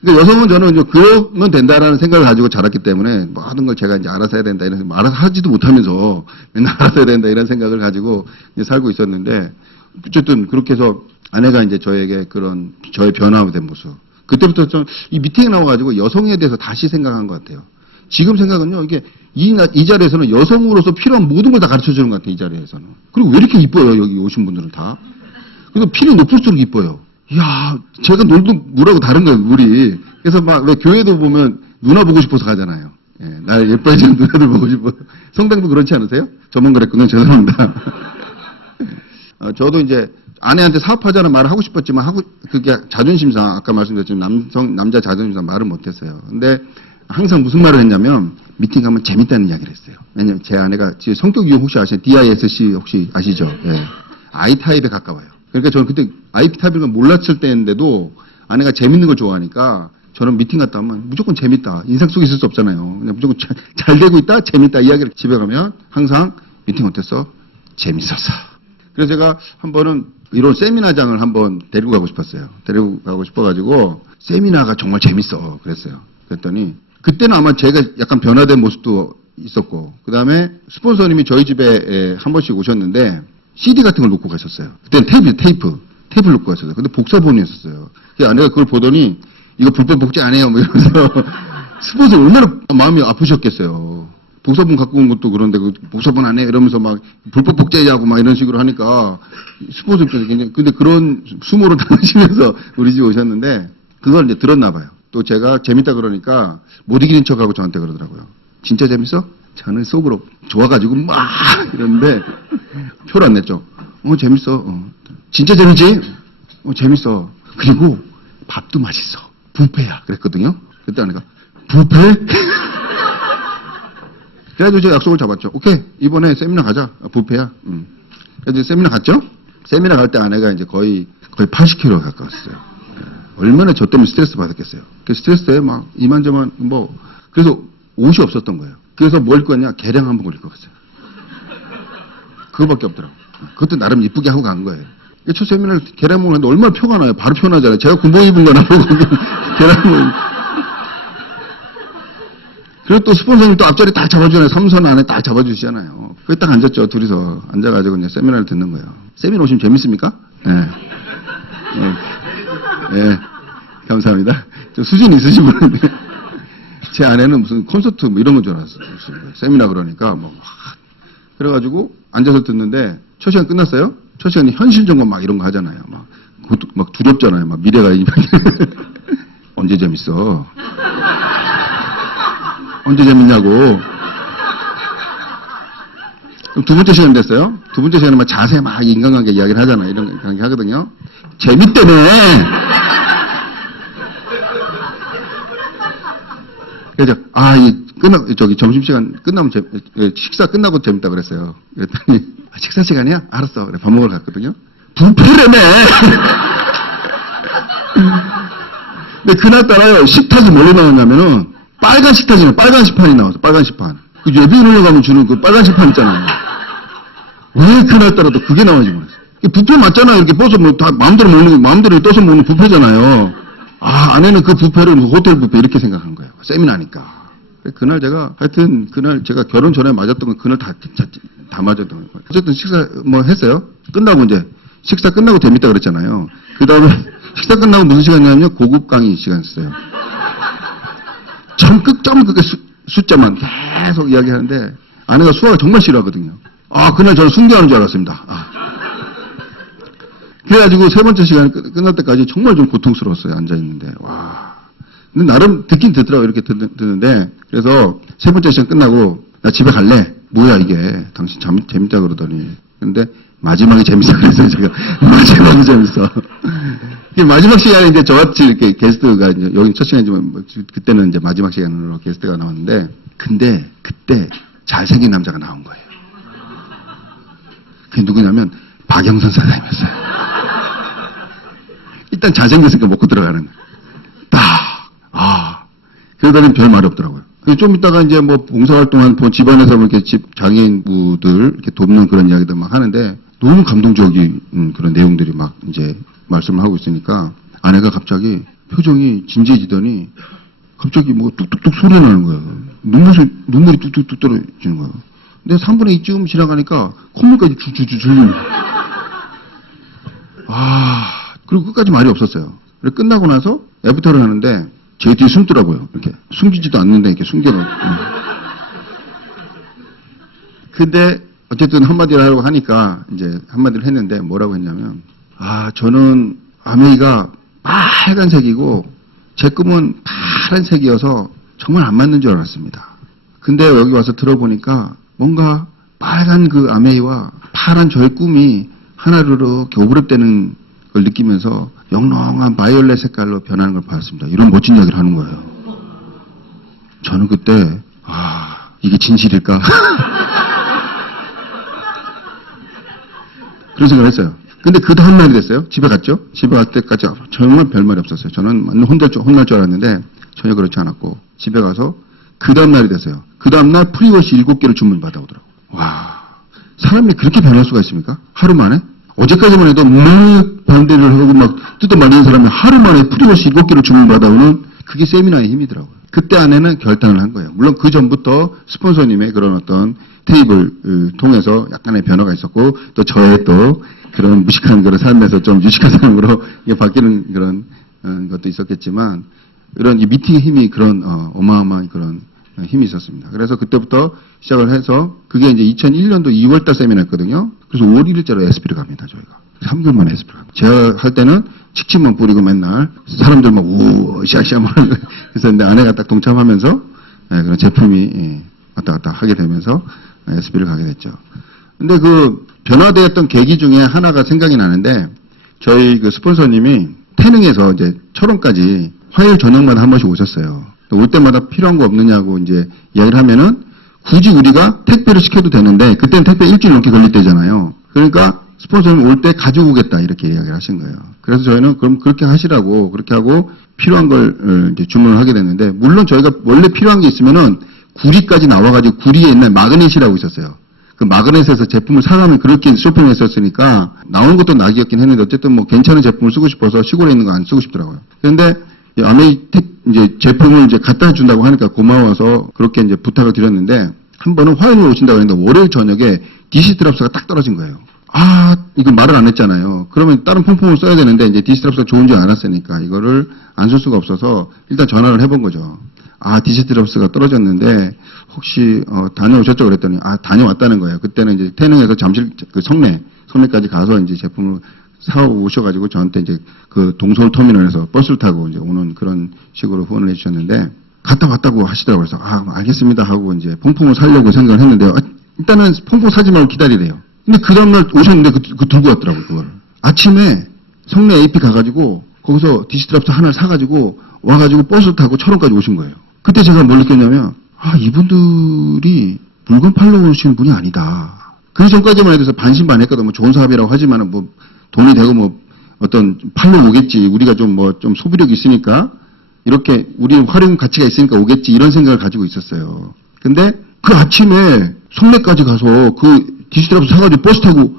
그러니까 여성은 저는 이제 그러면 된다라는 생각을 가지고 자랐기 때문에 모든 걸 제가 이제 알아서 해야 된다 이런 알아서 하지도 못하면서 맨날 알아서 해야 된다 이런 생각을 가지고 이제 살고 있었는데 어쨌든 그렇게 해서 아내가 이제 저에게 그런 저의 변화된 모습. 그때부터 좀 이 미팅에 나와가지고 여성에 대해서 다시 생각한 것 같아요. 지금 생각은요, 이게 이 자리에서는 여성으로서 필요한 모든 걸 다 가르쳐 주는 것 같아요, 이 자리에서는. 그리고 왜 이렇게 이뻐요, 여기 오신 분들은 다. 그리고 필이 높을수록 이뻐요. 이야, 제가 물하고 다른 거예요, 물이. 그래서 막 왜 교회도 보면 누나 보고 싶어서 가잖아요. 날 예뻐해주는 누나들 보고 싶어. 성당도 그렇지 않으세요? 저만 그랬구나, 죄송합니다. 저도 이제 아내한테 사업하자는 말을 하고 싶었지만 그게 자존심상 아까 말씀드렸지만 남자 자존심상 말을 못했어요. 근데 항상 무슨 말을 했냐면 미팅 가면 재밌다는 이야기를 했어요. 왜냐면 제 아내가 지금 성격 유형 혹시 아시나요? DISC 혹시 아시죠? I타입에 가까워요. 그러니까 저는 그때 I타입을 몰랐을 때인데도 아내가 재밌는 걸 좋아하니까 저는 미팅 갔다 오면 무조건 재밌다. 인상 속에 있을 수 없잖아요. 그냥 무조건 잘 되고 있다? 재밌다. 이야기를 집에 가면 항상 미팅 어땠어? 재밌었어. 그래서 제가 한 번은 이런 세미나장을 한번 데리고 가고 싶었어요. 데리고 가고 싶어가지고 세미나가 정말 재밌어. 그랬어요. 그랬더니 그때는 아마 제가 약간 변화된 모습도 있었고 그 다음에 스폰서님이 저희 집에 한 번씩 오셨는데 CD 같은 걸 놓고 가셨어요. 그때는 테이프 탭을 놓고 왔어요. 근데 복사본이었어요. 그 아내가 그걸 보더니 이거 불법 복제 안 해요. 뭐 이러면서 스폰서 얼마나 마음이 아프셨겠어요. 복사본 갖고 온 것도 그런데 그 복사본 안 해 이러면서 막 불법 복제하고 막 이런 식으로 하니까 스폰서께서 굉장히 근데 그런 수모를 당하시면서 우리 집 오셨는데 그걸 이제 들었나 봐요. 또 제가 재밌다 그러니까 못 이기는 척하고 저한테 그러더라고요. 진짜 재밌어? 저는 속으로 좋아가지고 막 이러는데 표를 안 냈죠. 재밌어. 진짜 재밌지? 재밌어. 그리고 밥도 맛있어. 뷔페야. 그랬거든요. 그때 아내가 뷔페? 그래가지고 제가 약속을 잡았죠. 오케이. 이번에 세미나 가자. 뷔페야. 그래서 세미나 갔죠? 세미나 갈 때 아내가 이제 거의 80kg 가까웠어요. 얼마나 저 때문에 스트레스 받았겠어요. 그 스트레스에 막 이만저만 그래서 옷이 없었던 거예요. 그래서 뭘 입고 갔냐? 개량 한복을 입고 갔어요. 그거밖에 없더라고요. 그것도 나름 이쁘게 하고 간 거예요. 첫 세미나를 계란목을 했는데 얼마나 표가 나요. 바로 표 나잖아요. 제가 군복 입은 거나 보고 계란목. 그리고 또 스폰서님 또 앞자리 딱 잡아주잖아요. 3선 안에 딱 잡아주시잖아요. 그게 딱 앉았죠. 둘이서 앉아가지고 이제 세미나를 듣는 거예요. 세미나 오시면 재밌습니까? 네. 네. 감사합니다. 좀 수준 있으신 분인데 제 아내는 무슨 콘서트 뭐 이런 건 줄 알았어요. 세미나 그러니까 뭐 그래가지고 앉아서 듣는데 첫 시간 끝났어요. 첫 시간에 현실 점검 막 이런 거 하잖아요. 막 두렵잖아요. 막 미래가 언제 재밌어? 언제 재밌냐고. 그럼 두 번째 시간 됐어요. 두 번째 시간에 막 자세 막 인간관계 이야기를 하잖아요. 이런 거 하거든요. 재밌다며. 그래서 점심시간 끝나면 식사 끝나고 재밌다 그랬어요. 그랬더니 식사 시간이야? 알았어. 그래 밥 먹으러 갔거든요. 뷔페라며. 근데 그날따라요 식탁이 뭘로 나왔냐면은 빨간 식탁이네. 빨간 식판이 나왔어. 빨간 식판. 그 예비군 올라가면 주는 그 빨간 식판 있잖아요. 왜 그날따라 또 그게 나와야지 모르겠어요. 뷔페 맞잖아요. 이렇게 떠서 다 마음대로 먹는 거 마음대로 떠서 먹는 뷔페잖아요. 아내는 그 뷔페를 호텔 뷔페 이렇게 생각하는 거예요. 세미나니까. 그날 하여튼 그날 제가 결혼 전에 맞았던 건 그날 다 맞았던 거예요. 어쨌든 식사 했어요. 끝나고 이제 식사 끝나고 재밌다 그랬잖아요. 그 다음에 식사 끝나고 무슨 시간이냐면요. 고급 강의 시간이었어요. 점끝 숫자만 계속 이야기하는데 아내가 수학을 정말 싫어하거든요. 그날 저는 순교하는 줄 알았습니다. 그래가지고 세 번째 시간 끝날 때까지 정말 좀 고통스러웠어요. 앉아있는데. 와. 근데 나름 듣긴 듣더라고요. 이렇게 듣는데. 그래서 세 번째 시간 끝나고 나 집에 갈래? 뭐야 이게. 당신 재밌다 그러더니. 근데 마지막이 재밌어. 그래서 제가 마지막이 재밌어. 마지막 시간에 이제 저같이 이렇게 게스트가 이제 여기 첫 시간이지만 그때는 이제 마지막 시간으로 게스트가 나왔는데 근데 그때 잘생긴 남자가 나온 거예요. 그게 누구냐면 박영선 사장님이었어요. 일단 잘생겼으니까 먹고 들어가는 거예요. 그러더니 별 말이 없더라고요. 그래서 좀 이따가 이제 봉사활동한 집안에서 이렇게 집 장애인부들 이렇게 돕는 그런 이야기들 막 하는데 너무 감동적인 그런 내용들이 막 이제 말씀을 하고 있으니까 아내가 갑자기 표정이 진지해지더니 갑자기 뚝뚝뚝 소리 나는 거예요. 눈물이 뚝뚝뚝 떨어지는 거예요. 근데 3분의 2쯤 지나가니까 콧물까지 줄줄줄 흘리는 거예요. 그리고 끝까지 말이 없었어요. 그리고 끝나고 나서 애프터를 하는데 제 뒤에 숨더라고요. 이렇게 숨기지도 않는데 이렇게 숨겨놓고. 근데 어쨌든 한마디를 하려고 하니까 이제 한마디를 했는데 뭐라고 했냐면 저는 아메이가 빨간색이고 제 꿈은 파란색이어서 정말 안 맞는 줄 알았습니다. 근데 여기 와서 들어보니까 뭔가 빨간 그 아메이와 파란 저의 꿈이 하나로 이렇게 오버랩되는 걸 느끼면서 영롱한 바이올렛 색깔로 변하는 걸 봤습니다. 이런 멋진 이야기를 하는 거예요. 저는 그때 이게 진실일까? 그런 생각을 했어요. 근데 그 다음 날이 됐어요. 집에 갔죠. 집에 갈 때까지 정말 별말이 없었어요. 저는 완전 혼날 줄 알았는데 전혀 그렇지 않았고 집에 가서 그 다음 날이 됐어요. 그 다음 날 프리워시 7개를 주문 받아오더라고요. 와, 사람이 그렇게 변할 수가 있습니까? 하루 만에? 어제까지만 해도 반대를 하고 막 뜯어 말리는 사람이 하루 만에 프리워시 7개를 주문 받아오는 그게 세미나의 힘이더라고요. 그때 안에는 결단을 한 거예요. 물론 그 전부터 스폰서님의 그런 어떤 테이블을 통해서 약간의 변화가 있었고, 또 저의 또 그런 무식한 그런 삶에서 좀 유식한 사람으로 이게 바뀌는 그런 것도 있었겠지만, 이런 이 미팅의 힘이 그런 어마어마한 그런 힘이 있었습니다. 그래서 그때부터 시작을 해서 그게 이제 2001년도 2월달 세미나였거든요. 그래서 5월 1일자로 SP를 갑니다, 저희가. 3개월 만에 SP를 갑니다. 제가 할 때는 칙칙만 뿌리고 맨날 사람들 막 으쌰으쌰 막 그랬었는데 아내가 딱 동참하면서 그런 제품이 왔다 갔다 하게 되면서 SP를 가게 됐죠. 근데 그 변화되었던 계기 중에 하나가 생각이 나는데 저희 그 스폰서님이 태능에서 이제 철원까지 화요일 저녁마다 한 번씩 오셨어요. 올 때마다 필요한 거 없느냐고 이제 이야기를 하면은 굳이 우리가 택배를 시켜도 되는데 그때는 택배 일주일 넘게 걸릴 때잖아요. 그러니까 스폰서님 올 때 가지고 오겠다 이렇게 이야기를 하신 거예요. 그래서 저희는 그럼 그렇게 하시라고 그렇게 하고 필요한 걸 이제 주문을 하게 됐는데 물론 저희가 원래 필요한 게 있으면은 구리까지 나와가지고 구리에 옛날 마그넷이라고 있었어요. 그 마그넷에서 제품을 사가면 그렇게 쇼핑을 했었으니까 나오는 것도 낙이었긴 했는데 어쨌든 뭐 괜찮은 제품을 쓰고 싶어서 시골에 있는 거 안 쓰고 싶더라고요. 그런데 아메이텍 이제 제품을 이제 갖다 준다고 하니까 고마워서 그렇게 이제 부탁을 드렸는데 한 번은 화요일 오신다고 했는데 월요일 저녁에 DC 드랍스가 딱 떨어진 거예요. 아, 이거 말을 안 했잖아요. 그러면 다른 폼폼을 써야 되는데 이제 DC 드랍스가 좋은 줄 알았으니까 이거를 안 쓸 수가 없어서 일단 전화를 해본 거죠. 아, DC 드랍스가 떨어졌는데 혹시 다녀오셨죠? 그랬더니 아, 다녀왔다는 거예요. 그때는 이제 태능에서 잠실 그 성내까지 가서 이제 제품을 사오셔가지고 저한테 이제 그 동서울 터미널에서 버스를 타고 이제 오는 그런 식으로 후원을 해주셨는데 갔다 왔다고 하시더라고요. 그래서 아, 알겠습니다 하고 이제 폼폼을 사려고 생각을 했는데요. 일단은 폼폼 사지 말고 기다리래요. 근데 그 다음날 오셨는데 그 들고 왔더라고요, 그걸. 아침에 성내 AP 가가지고 거기서 디시드랍스 하나를 사가지고 와가지고 버스 타고 철원까지 오신 거예요. 그때 제가 뭘 느꼈냐면 아, 이분들이 물건 팔러 오시는 분이 아니다. 그 전까지만 해도 반신반했거든. 뭐 좋은 사업이라고 하지만은 뭐 돈이 되고 뭐 어떤 팔러 오겠지. 우리가 좀 좀 소비력이 있으니까 이렇게 우리 활용 가치가 있으니까 오겠지. 이런 생각을 가지고 있었어요. 근데 그 아침에 성내까지 가서 그 디시드랍스 사가지고 버스 타고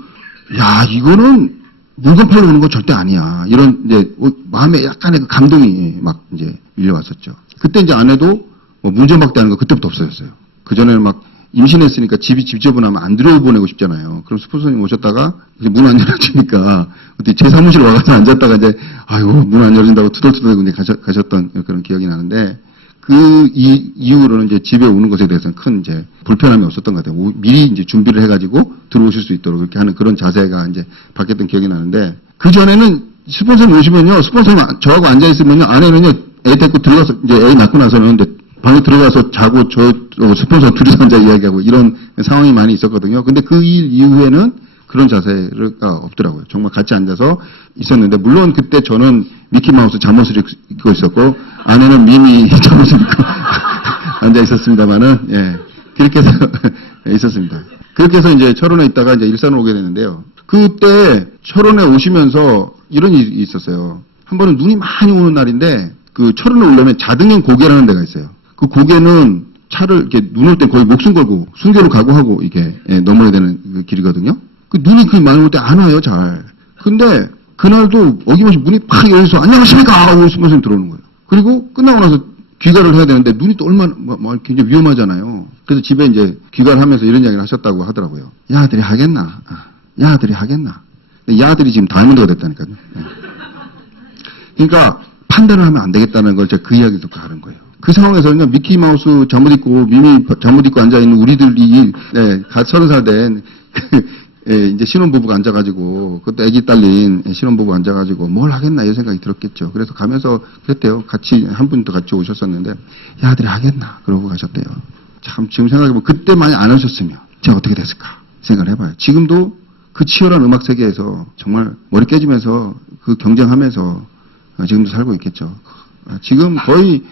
야, 이거는 물건 팔러 오는 건 절대 아니야. 이런 이제 마음에 약간의 그 감동이 막 이제 밀려왔었죠. 그때 이제 아내도 뭐 문전박대하는 거 그때부터 없어졌어요. 그전에는 막 임신했으니까 집이 집주분하면 안 들여보내고 싶잖아요. 그럼 스폰서님 오셨다가 이제 문 안 열어주니까 그때 제 사무실 와가지고 앉았다가 이제 아이고 문 안 열어준다고 투덜투덜 이제 가셨던 그런 기억이 나는데 그 이후로는 이제 집에 오는 것에 대해서는 큰 이제 불편함이 없었던 것 같아요. 미리 이제 준비를 해가지고 들어오실 수 있도록 그렇게 하는 그런 자세가 이제 바뀌었던 기억이 나는데 그 전에는 스폰서님 오시면요, 스폰서님 저하고 앉아 있으면요, 아내는요 애 데리고 들어가서 이제 애 낳고 나서는 이제 방에 들어가서 자고 저 스폰서 둘이서 앉아 이야기하고 이런 상황이 많이 있었거든요. 근데 그 일 이후에는 그런 자세가 없더라고요. 정말 같이 앉아서 있었는데 물론 그때 저는 미키마우스 잠옷을 입고 있었고 아내는 미미 잠옷을 입고 앉아 있었습니다만은 예, 그렇게 해서 있었습니다. 그렇게 해서 이제 철원에 있다가 이제 일산으로 오게 됐는데요. 그때 철원에 오시면서 이런 일이 있었어요. 한 번은 눈이 많이 오는 날인데 그 철원에 오려면 자등형 고개라는 데가 있어요. 그 고개는 차를 이렇게 눈 올 때 거의 목숨 걸고 순교로 각오하고 이게 넘어야 되는 그 길이거든요. 그 눈이 그 많이 올 때 안 와요, 잘. 근데 그날도 어김없이 문이 팍 열려서 안녕하십니까 하고 스폰서님 들어오는 거예요. 그리고 끝나고 나서 귀가를 해야 되는데 눈이 또 얼마나 굉장히 위험하잖아요. 그래서 집에 이제 귀가를 하면서 이런 이야기를 하셨다고 하더라고요. 야들이 하겠나? 야들이 하겠나? 근데 야들이 지금 다이아몬드가 됐다니까요. 그러니까 판단을 하면 안 되겠다는 걸 제가 그 이야기를 듣고 하는 거예요. 그 상황에서는 미키마우스 잠옷 입고 미미 잠옷 입고 앉아있는 우리들이 30살 된 이제 신혼부부가 앉아가지고 그것도 애기 딸린 신혼부부 앉아가지고 뭘 하겠나 이런 생각이 들었겠죠. 그래서 가면서 그랬대요. 같이 한 분 더 같이 오셨었는데 야 아들이 하겠나 그러고 가셨대요. 참 지금 생각해보면 그때 많이 안 하셨으면 제가 어떻게 됐을까 생각을 해봐요. 지금도 그 치열한 음악 세계에서 정말 머리 깨지면서 그 경쟁하면서 지금도 살고 있겠죠. 지금 거의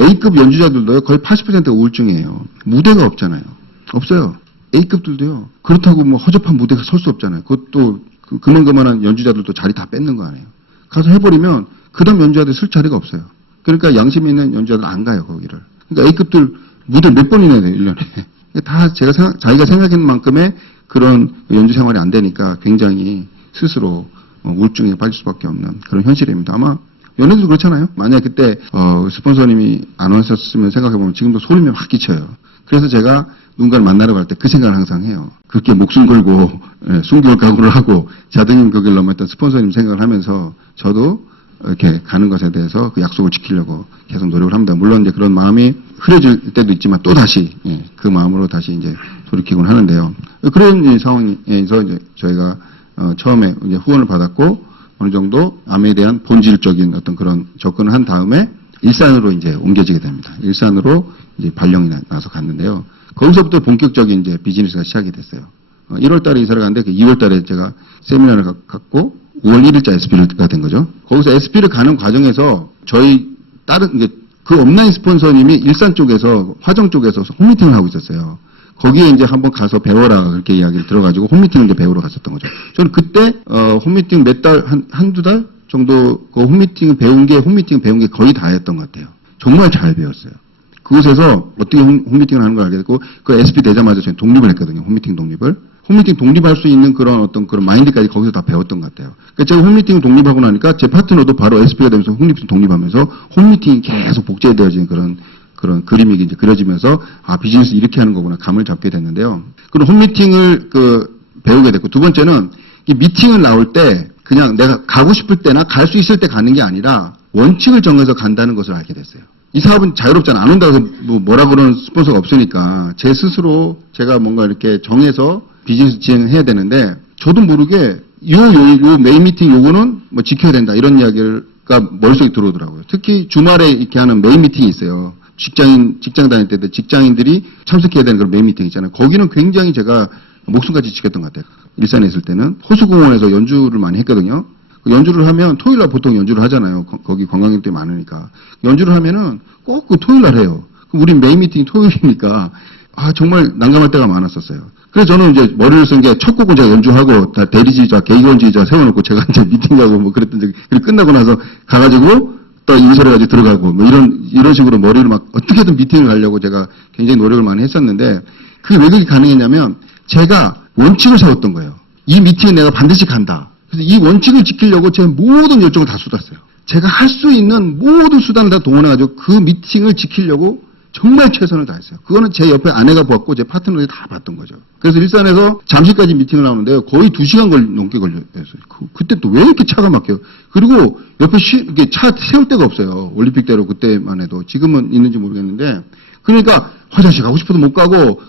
A급 연주자들도 거의 80%가 우울증이에요. 무대가 없잖아요. 없어요. A급들도요. 그렇다고 뭐 허접한 무대가 설 수 없잖아요. 그것도 그만한 연주자들도 자리 다 뺏는 거 아니에요. 가서 해버리면 그 다음 연주자들 쓸 자리가 없어요. 그러니까 양심 있는 연주자들 안 가요, 거기를. 그러니까 A급들 무대 몇 번이나 해야 돼요, 1년에. 다 자기가 생각한 만큼의 그런 연주 생활이 안 되니까 굉장히 스스로 우울증에 빠질 수밖에 없는 그런 현실입니다. 아마 연예인도 그렇잖아요. 만약 그때 스폰서님이 안 오셨으면 생각해보면 지금도 소름이 확 끼쳐요. 그래서 제가 누군가를 만나러 갈 때 그 생각을 항상 해요. 그렇게 목숨 걸고 숨겨올 각오를 하고 자등님 그 길 넘었던 스폰서님 생각을 하면서 저도 이렇게 가는 것에 대해서 그 약속을 지키려고 계속 노력을 합니다. 물론 이제 그런 마음이 흐려질 때도 있지만 또 다시 그 마음으로 다시 이제 돌이키곤 하는데요. 그런 이 상황에서 이제 저희가 처음에 이제 후원을 받았고 어느 정도 암에 대한 본질적인 어떤 그런 접근을 한 다음에 일산으로 이제 옮겨지게 됩니다. 일산으로 이제 발령이 나서 갔는데요. 거기서부터 본격적인 이제 비즈니스가 시작이 됐어요. 1월 달에 이사를 갔는데 그 2월 달에 제가 세미나를 갖고 5월 1일자 SP가 된 거죠. 거기서 SP를 가는 과정에서 저희 다른 이제 그 업라인 스폰서님이 일산 쪽에서 화정 쪽에서 홈미팅을 하고 있었어요. 거기에 이제 한번 가서 배워라 그렇게 이야기를 들어가지고 홈미팅을 이제 배우러 갔었던 거죠. 저는 그때 홈미팅 몇 달 한두 달 정도 그 홈미팅 배운 게 거의 다였던 것 같아요. 정말 잘 배웠어요. 그곳에서 어떻게 홈미팅을 하는 걸 알게 됐고 그 SP 되자마자 저는 독립을 했거든요. 홈미팅 독립을. 홈미팅 독립할 수 있는 그런 어떤 그런 마인드까지 거기서 다 배웠던 것 같아요. 그러니까 제가 홈미팅을 독립하고 나니까 제 파트너도 바로 SP가 되면서 홈미팅 독립하면서 홈미팅이 계속 복제되어지는 그런 그림이 이제 그려지면서 비즈니스 이렇게 하는 거구나 감을 잡게 됐는데요. 그럼 홈미팅을 배우게 됐고 두 번째는 이 미팅을 나올 때 그냥 내가 가고 싶을 때나 갈 수 있을 때 가는 게 아니라 원칙을 정해서 간다는 것을 알게 됐어요. 이 사업은 자유롭잖아. 안 온다고 해서 뭐라 그러는 스폰서가 없으니까 제 스스로 제가 뭔가 이렇게 정해서 비즈니스 진행해야 되는데 저도 모르게 요 메인 미팅 요거는 뭐 지켜야 된다 이런 이야기가 머릿속에 들어오더라고요. 특히 주말에 이렇게 하는 메인 미팅이 있어요. 직장 다닐 때 직장인들이 참석해야 되는 그런 메인 미팅 있잖아요. 거기는 굉장히 제가 목숨까지 지켰던 것 같아요. 일산에 있을 때는 호수공원에서 연주를 많이 했거든요. 연주를 하면 토요일 날 보통 연주를 하잖아요. 거기 관광객들이 많으니까. 연주를 하면은 꼭 그 토요일 날 해요. 그럼 우리 메인 미팅이 토요일이니까 정말 난감할 때가 많았었어요. 그래서 저는 이제 머리를 쓴 게 첫 곡은 제가 연주하고 다 대리지휘자, 계기원지휘자 세워놓고 제가 이제 미팅하고 뭐 그랬던 적이 그리고 끝나고 나서 가가지고 또 인솔해 가지고 들어가고 뭐 이런 식으로 머리를 막 어떻게든 미팅을 가려고 제가 굉장히 노력을 많이 했었는데 그게 왜 그렇게 가능했냐면 제가 원칙을 세웠던 거예요. 이 미팅에 내가 반드시 간다. 그래서 이 원칙을 지키려고 제 모든 열정을 다 쏟았어요. 제가 할 수 있는 모든 수단을 다 동원해가지고 그 미팅을 지키려고 정말 최선을 다했어요. 그거는 제 옆에 아내가 봤고 제 파트너들이 다 봤던 거죠. 그래서 일산에서 잠실까지 미팅을 나오는데요. 거의 2시간 넘게 걸렸어요. 그때 또 왜 이렇게 차가 막혀요? 그리고 옆에 이렇게 차 세울 데가 없어요. 올림픽대로 그때만 해도. 지금은 있는지 모르겠는데. 그러니까 화장실 가고 싶어도 못 가고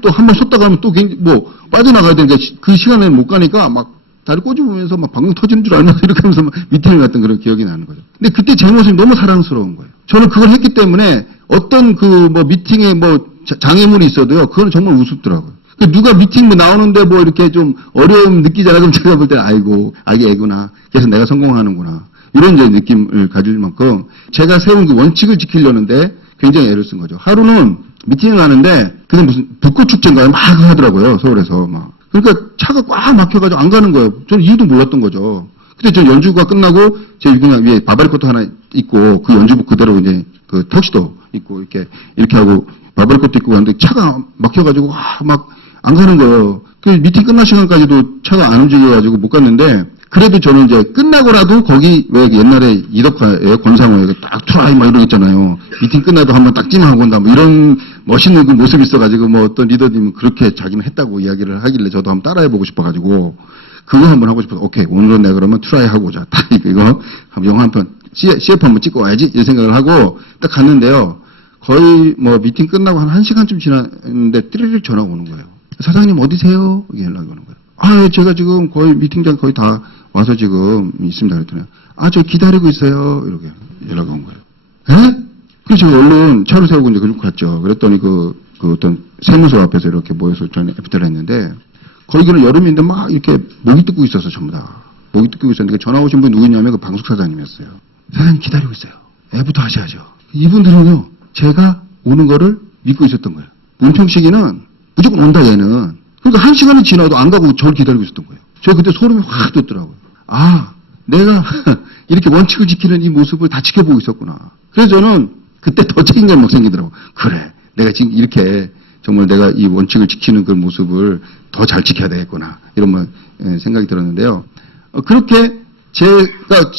또 한 번 쉬었다 가면 또 뭐 빠져나가야 되니까 그 시간에 못 가니까 막 다리 꼬집으면서 막 방금 터지는 줄 알면서 이렇게 하면서 막 미팅을 갔던 그런 기억이 나는 거죠. 근데 그때 제 모습이 너무 사랑스러운 거예요. 저는 그걸 했기 때문에 어떤 미팅에 장애물이 있어도요, 그건 정말 우습더라고요. 누가 미팅 나오는데 이렇게 좀 어려움 느끼잖아요. 그럼 제가 볼 때는 아이고, 애구나. 그래서 내가 성공하는구나. 이런 이제 느낌을 가질 만큼 제가 세운 그 원칙을 지키려는데 굉장히 애를 쓴 거죠. 하루는 미팅을 하는데 그게 무슨 벚꽃 축제인가요? 막 하더라고요. 서울에서 막. 그러니까 차가 꽉 막혀가지고 안 가는 거예요. 저는 이유도 몰랐던 거죠. 근데 저 연주가 끝나고 제 그냥 위에 바바리코트 하나 있고 그 연주복 그대로 이제 그 턱시도 입고 이렇게 하고 바바리코트 입고 갔는데 차가 막혀가지고 막 안 가는 거예요. 그 미팅 끝날 시간까지도 차가 안 움직여가지고 못 갔는데 그래도 저는 이제 끝나고라도 거기 왜 옛날에 이덕화에 권상우에 딱 트라이 막 이러고 있잖아요. 미팅 끝나도 한번 딱 찜하고 온다 뭐 이런 멋있는 그 모습이 있어가지고 뭐 어떤 리더님은 그렇게 자기는 했다고 이야기를 하길래 저도 한번 따라해보고 싶어가지고 그거 한번 하고 싶어서 오케이 오늘은 내가 그러면 트라이 하고 오자. 딱 이거 영화 한 편 CF 한번 찍고 와야지 이 생각을 하고 딱 갔는데요. 거의 미팅 끝나고 한 1시간쯤 지났는데 띠리릭 전화가 오는 거예요. 사장님 어디세요? 이게 연락이 오는 거예요. 제가 지금 거의 미팅장 거의 다 와서 지금 있습니다. 그랬더니 저 기다리고 있어요. 이렇게 연락이 온 거예요. 에? 그래서 제가 얼른 차를 세우고 이제 그렇게 갔죠. 그랬더니 그 어떤 세무서 앞에서 이렇게 모여서 저는 애프터를 했는데 거기는 여름인데 막 이렇게 목이 뜯고 있었어 전부 다. 목이 뜯고 있었는데 전화 오신 분 누구냐면 그 방숙 사장님이었어요. 사장님 기다리고 있어요. 애부터 하셔야죠. 이분들은요 제가 오는 거를 믿고 있었던 거예요. 문평식이는 무조건 온다 얘는. 그러니까 1시간이 지나도 안 가고 저를 기다리고 있었던 거예요. 저 그때 소름이 확 돋더라고요. 내가 이렇게 원칙을 지키는 이 모습을 다 지켜보고 있었구나. 그래서 저는 그때 더 책임감이 막 생기더라고요. 그래, 내가 지금 이렇게 정말 내가 이 원칙을 지키는 그 모습을 더 잘 지켜야 되겠구나. 이런 생각이 들었는데요. 그렇게 제가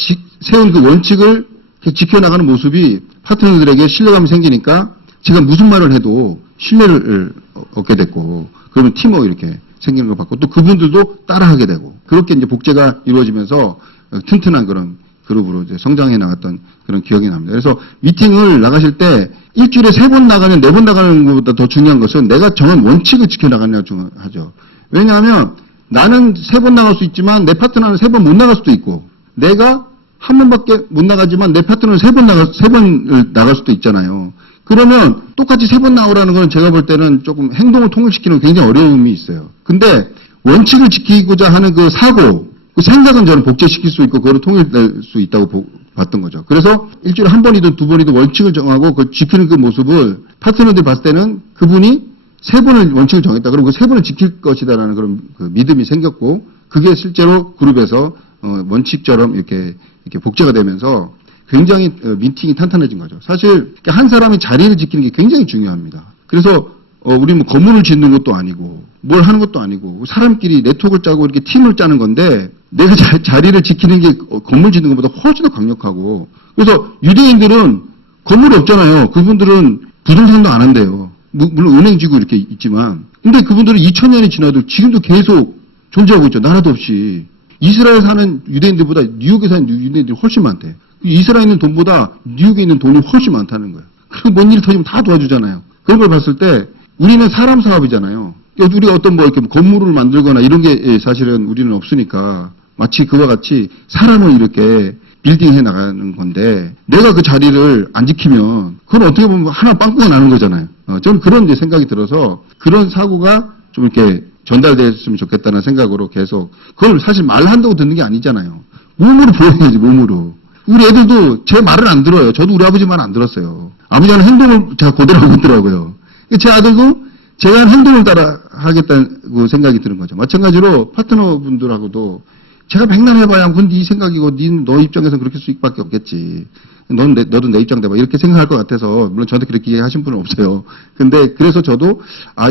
세운 그 원칙을 이렇게 지켜나가는 모습이 파트너들에게 신뢰감이 생기니까 제가 무슨 말을 해도 신뢰를 얻게 됐고, 그러면 팀워크 이렇게 생기는 걸 봤고, 또 그분들도 따라하게 되고, 그렇게 이제 복제가 이루어지면서 튼튼한 그런 그룹으로 이제 성장해 나갔던 그런 기억이 납니다. 그래서 미팅을 나가실 때 일주일에 3번 나가는, 4번 나가는 것보다 더 중요한 것은 내가 정한 원칙을 지켜나가느냐가 중요하죠. 왜냐하면 나는 3번 나갈 수 있지만 내 파트너는 3번 못 나갈 수도 있고, 내가 한 번밖에 못 나가지만 내 파트너는 3번을 나갈 수도 있잖아요. 그러면 똑같이 3번 나오라는 건 제가 볼 때는 조금 행동을 통일시키는 굉장히 어려움이 있어요. 근데 원칙을 지키고자 하는 그 사고, 그 생각은 저는 복제시킬 수 있고 그거를 통일될 수 있다고 봤던 거죠. 그래서 일주일에 한 번이든 2번이든 원칙을 정하고 그 지키는 그 모습을 파트너들이 봤을 때는 그분이 3번을 원칙을 정했다. 그럼 그 3번을 지킬 것이다라는 그런 그 믿음이 생겼고, 그게 실제로 그룹에서 원칙처럼 이렇게 복제가 되면서 굉장히 미팅이 탄탄해진 거죠. 사실 한 사람이 자리를 지키는 게 굉장히 중요합니다. 그래서 우리 뭐 건물을 짓는 것도 아니고 뭘 하는 것도 아니고 사람끼리 네트워크를 짜고 이렇게 팀을 짜는 건데, 내가 자리를 지키는 게 건물 짓는 것보다 훨씬 더 강력하고, 그래서 유대인들은 건물이 없잖아요. 그분들은 부동산도 안 한대요. 물론 은행지구 이렇게 있지만, 근데 그분들은 2000년이 지나도 지금도 계속 존재하고 있죠. 나라도 없이. 이스라엘 사는 유대인들보다 뉴욕에 사는 유대인들이 훨씬 많대. 이스라엘에 있는 돈보다 뉴욕에 있는 돈이 훨씬 많다는 거예요. 그리고 뭔 일 터지면 다 도와주잖아요. 그런 걸 봤을 때 우리는 사람 사업이잖아요. 우리가 어떤 뭐 이렇게 건물을 만들거나 이런 게 사실은 우리는 없으니까 마치 그와 같이 사람을 이렇게 빌딩해 나가는 건데, 내가 그 자리를 안 지키면 그건 어떻게 보면 하나 빵꾸가 나는 거잖아요. 저는 그런 이제 생각이 들어서 그런 사고가 좀 이렇게 전달됐으면 좋겠다는 생각으로 계속, 그걸 사실 말한다고 듣는 게 아니잖아요. 몸으로 보여야지, 몸으로. 우리 애들도 제 말을 안 들어요. 저도 우리 아버지 말 안 들었어요. 아버지 하는 행동을 제가 그대로 하고 있더라고요. 제 아들도 제가 하는 행동을 따라 하겠다고 생각이 드는 거죠. 마찬가지로 파트너분들하고도 제가 백날 해봐야 그건 네 생각이고 너 입장에서는 그렇게 수익밖에 없겠지. 너도 내 입장 대봐. 이렇게 생각할 것 같아서, 물론 저한테 그렇게 얘기하신 분은 없어요. 근데 그래서 저도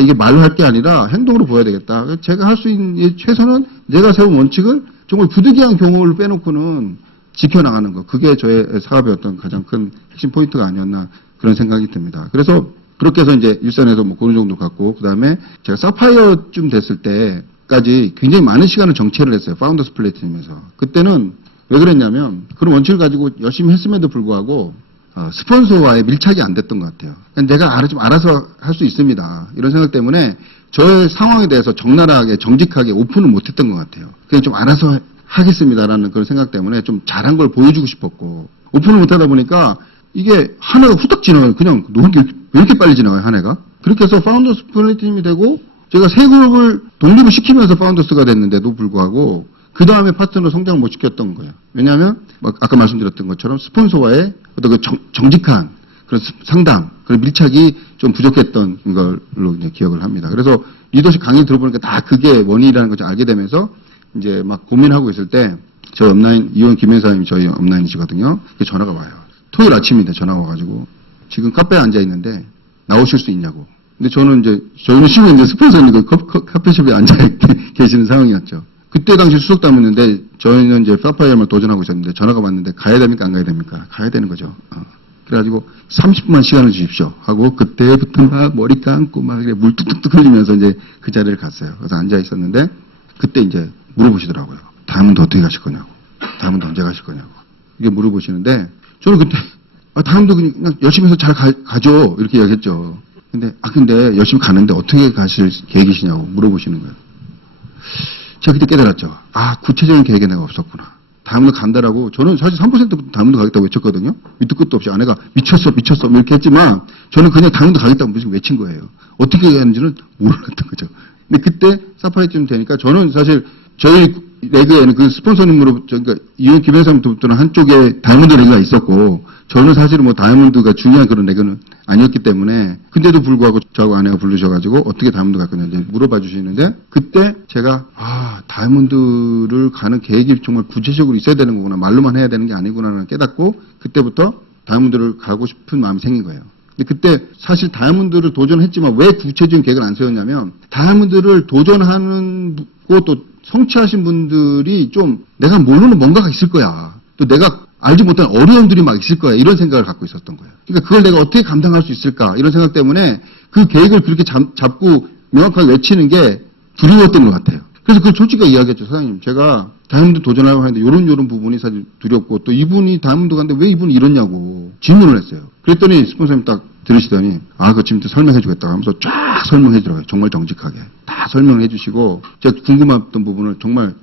이게 말로 할 게 아니라 행동으로 보여야 되겠다. 제가 할 수 있는 최선은 내가 세운 원칙을 정말 부득이한 경우를 빼놓고는 지켜나가는 것. 그게 저의 사업의 어떤 가장 큰 핵심 포인트가 아니었나 그런 생각이 듭니다. 그래서 그렇게 해서 이제 일선에서 뭐 어느 정도 갔고, 그 다음에 제가 사파이어쯤 됐을 때까지 굉장히 많은 시간을 정체를 했어요. 파운더스 플래티넘에서. 그때는 왜 그랬냐면 그런 원칙을 가지고 열심히 했음에도 불구하고 스폰서와의 밀착이 안 됐던 것 같아요. 내가 좀 알아서 할 수 있습니다. 이런 생각 때문에 저의 상황에 대해서 적나라하게 정직하게 오픈을 못했던 것 같아요. 그냥 좀 알아서 하겠습니다라는 그런 생각 때문에 좀 잘한 걸 보여주고 싶었고, 오픈을 못하다 보니까 이게 한 해가 후딱 지나가요. 그냥 왜 이렇게 빨리 지나가요, 한 해가? 그렇게 해서 파운더스 플래티넘이 되고, 제가 세 그룹을 독립을 시키면서 파운더스가 됐는데도 불구하고 그 다음에 파트너 성장을 못 시켰던 거예요. 왜냐하면 아까 말씀드렸던 것처럼 스폰서와의 어떤 그 정직한 그런 상담, 그런 밀착이 좀 부족했던 걸로 이제 기억을 합니다. 그래서 리더십 강의 들어보니까 다 그게 원인이라는 것을 알게 되면서 이제 막 고민하고 있을 때 저희 업라인 이원 김혜사님이 저희 업라인이시거든요. 전화가 와요. 토요일 아침인데 전화가 와가지고 지금 카페에 앉아 있는데 나오실 수 있냐고. 근데 저희는 쉬고 이제 스폰서님 카페숍에 앉아 계시는 상황이었죠. 그때 당시 수석담이었는데 저희는 이제 사파이어만 도전하고 있었는데 전화가 왔는데 가야 됩니까 안 가야 됩니까? 가야 되는 거죠. 그래가지고 30분만 시간을 주십시오 하고 그때부터 막 머리 감고 막 물 뚝뚝뚝 흘리면서 이제 그 자리를 갔어요. 그래서 앉아 있었는데 그때 이제 물어보시더라고요. 다음은 어떻게 가실 거냐고. 다음은 언제 가실 거냐고. 이게 물어보시는데 저는 그때 다음도 그냥 열심히 해서 잘 가죠. 이렇게 얘기했죠. 근데 열심히 가는데 어떻게 가실 계획이시냐고 물어보시는 거예요. 제가 그때 깨달았죠. 구체적인 계획이 내가 없었구나. 다음으로 간다라고, 저는 사실 3%부터 다음으로 가겠다고 외쳤거든요. 밑도 끝도 없이 아내가 미쳤어 뭐 이렇게 했지만, 저는 그냥 다음으로 가겠다고 무슨 외친 거예요. 어떻게 하는지는 몰랐던 거죠. 근데 그때 사파이쯤 되니까, 저는 사실 저희 레그에는 그 스폰서님으로, 그러니까 이원 김혜사님부터는 한쪽에 다이아몬드 레그가 있었고, 저는 사실은 뭐 다이아몬드가 중요한 그런 레그는 아니었기 때문에, 근데도 불구하고 저하고 아내가 부르셔가지고 어떻게 다이아몬드 갈 거냐 이제 물어봐 주시는데, 그때 제가 다이아몬드를 가는 계획이 정말 구체적으로 있어야 되는 거구나, 말로만 해야 되는 게 아니구나라는 깨닫고, 그때부터 다이아몬드를 가고 싶은 마음이 생긴 거예요. 근데 그때 사실 다이아몬드를 도전했지만 왜 구체적인 계획을 안 세웠냐면, 다이아몬드를 도전하는 또 성취하신 분들이 좀 내가 모르는 뭔가가 있을 거야. 또 내가 알지 못한 어려움들이 막 있을 거야. 이런 생각을 갖고 있었던 거예요. 그러니까 그걸 내가 어떻게 감당할 수 있을까? 이런 생각 때문에 그 계획을 그렇게 잡고 명확하게 외치는 게 두려웠던 것 같아요. 그래서 그걸 솔직하게 이야기했죠. 사장님, 제가 다이아몬드 도전하려고 하는데 요런 부분이 사실 두렵고 또 이분이 다이아몬드 갔는데 왜 이분이 이러냐고 질문을 했어요. 그랬더니 스폰서님 딱 들으시더니 그거 지금부터 설명해 주겠다고 하면서 쫙 설명해 주더라고요. 정말 정직하게. 다 설명해 주시고 제가 궁금했던 부분을 정말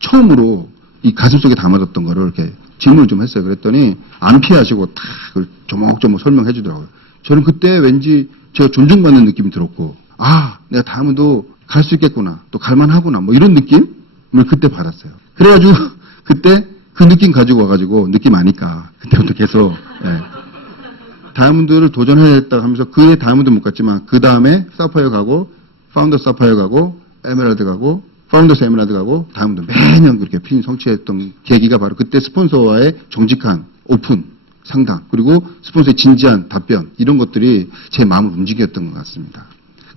처음으로 이 가슴속에 담아뒀던 거를 이렇게 질문을 좀 했어요. 그랬더니 안 피하시고 다 그걸 조목조목 설명해 주더라고요. 저는 그때 왠지 제가 존중받는 느낌이 들었고 내가 다음에도 갈 수 있겠구나. 또 갈만하구나. 뭐 이런 느낌을 그때 받았어요. 그래가지고 그때 그 느낌 가지고 와가지고 느낌 아니까 그때부터 계속 다이아몬드를 도전해야겠다 하면서 그해 다이아몬드 못 갔지만 그 다음에 사파이어 가고 파운더 사파이어 가고 에메랄드 가고 파운더스 에메랄드 가고 다이아몬드 매년 그렇게 핀 성취했던 계기가 바로 그때 스폰서와의 정직한 오픈 상담 그리고 스폰서의 진지한 답변 이런 것들이 제 마음을 움직였던 것 같습니다.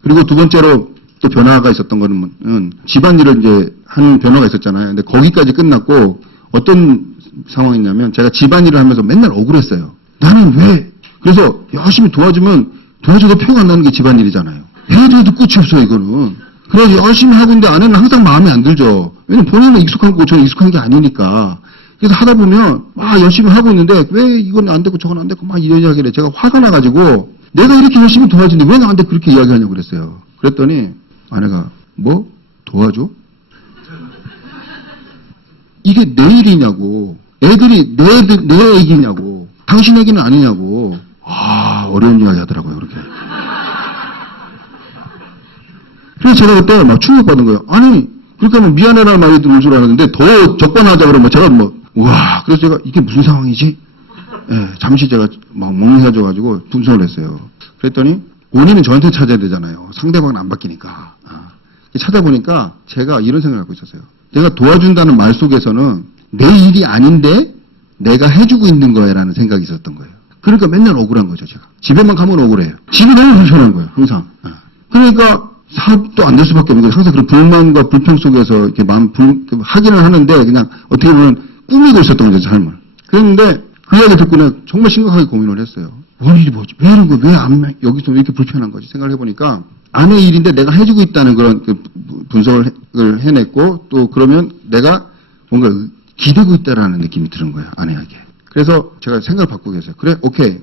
그리고 두 번째로 또 변화가 있었던 거는 집안일을 이제 하는 변화가 있었잖아요. 근데 거기까지 끝났고 어떤 상황이냐면 제가 집안일을 하면서 맨날 억울했어요. 나는 왜? 그래서 열심히 도와줘도 표가 안 나는 게 집안일이잖아요. 해도 끝이 없어요, 이거는. 그래서 열심히 하고 있는데 아내는 항상 마음에 안 들죠. 왜냐면 본인은 익숙한 거고 저는 익숙한 게 아니니까. 그래서 하다 보면 열심히 하고 있는데 왜 이건 안 되고 저건 안 되고 막 이런 이야기를 해. 제가 화가 나가지고 내가 이렇게 열심히 도와주는데 왜 나한테 그렇게 이야기하냐고 그랬어요. 그랬더니 아내가 뭐? 도와줘? 이게 내 일이냐고. 애들이 내 얘기냐고. 당신 얘기는 아니냐고. 어려운 이야기 하더라고요, 그렇게. 그래서 제가 그때 막 충격받은 거예요. 아니, 그렇게 하면 미안해라는 말이 들을 줄 알았는데 더 적반하자 그러면 제가 그래서 제가 이게 무슨 상황이지? 잠시 제가 막 멍해져가지고 분석을 했어요. 그랬더니 원인은 저한테 찾아야 되잖아요. 상대방은 안 바뀌니까. 찾아보니까 제가 이런 생각을 갖고 있었어요. 내가 도와준다는 말 속에서는 내 일이 아닌데 내가 해주고 있는 거야라는 생각이 있었던 거예요. 그러니까 맨날 억울한 거죠, 제가. 집에만 가면 억울해요. 집이 너무 불편한 거예요, 항상. 그러니까 사업도 안 될 수밖에 없는 거예요. 항상 그런 불만과 불평 속에서 이렇게 하기는 하는데 그냥 어떻게 보면 꾸미고 있었던 거죠, 삶을. 그랬는데 그 이야기 듣고 내가 정말 심각하게 고민을 했어요. 원인이 뭐지? 왜 이런 거야? 왜 여기서 이렇게 불편한 거지? 생각을 해보니까 아내 일인데 내가 해주고 있다는 그런 분석을 해냈고 또 그러면 내가 뭔가 기대고 있다라는 느낌이 드는 거예요, 아내에게. 그래서 제가 생각을 바꾸게 했어요. 그래, 오케이.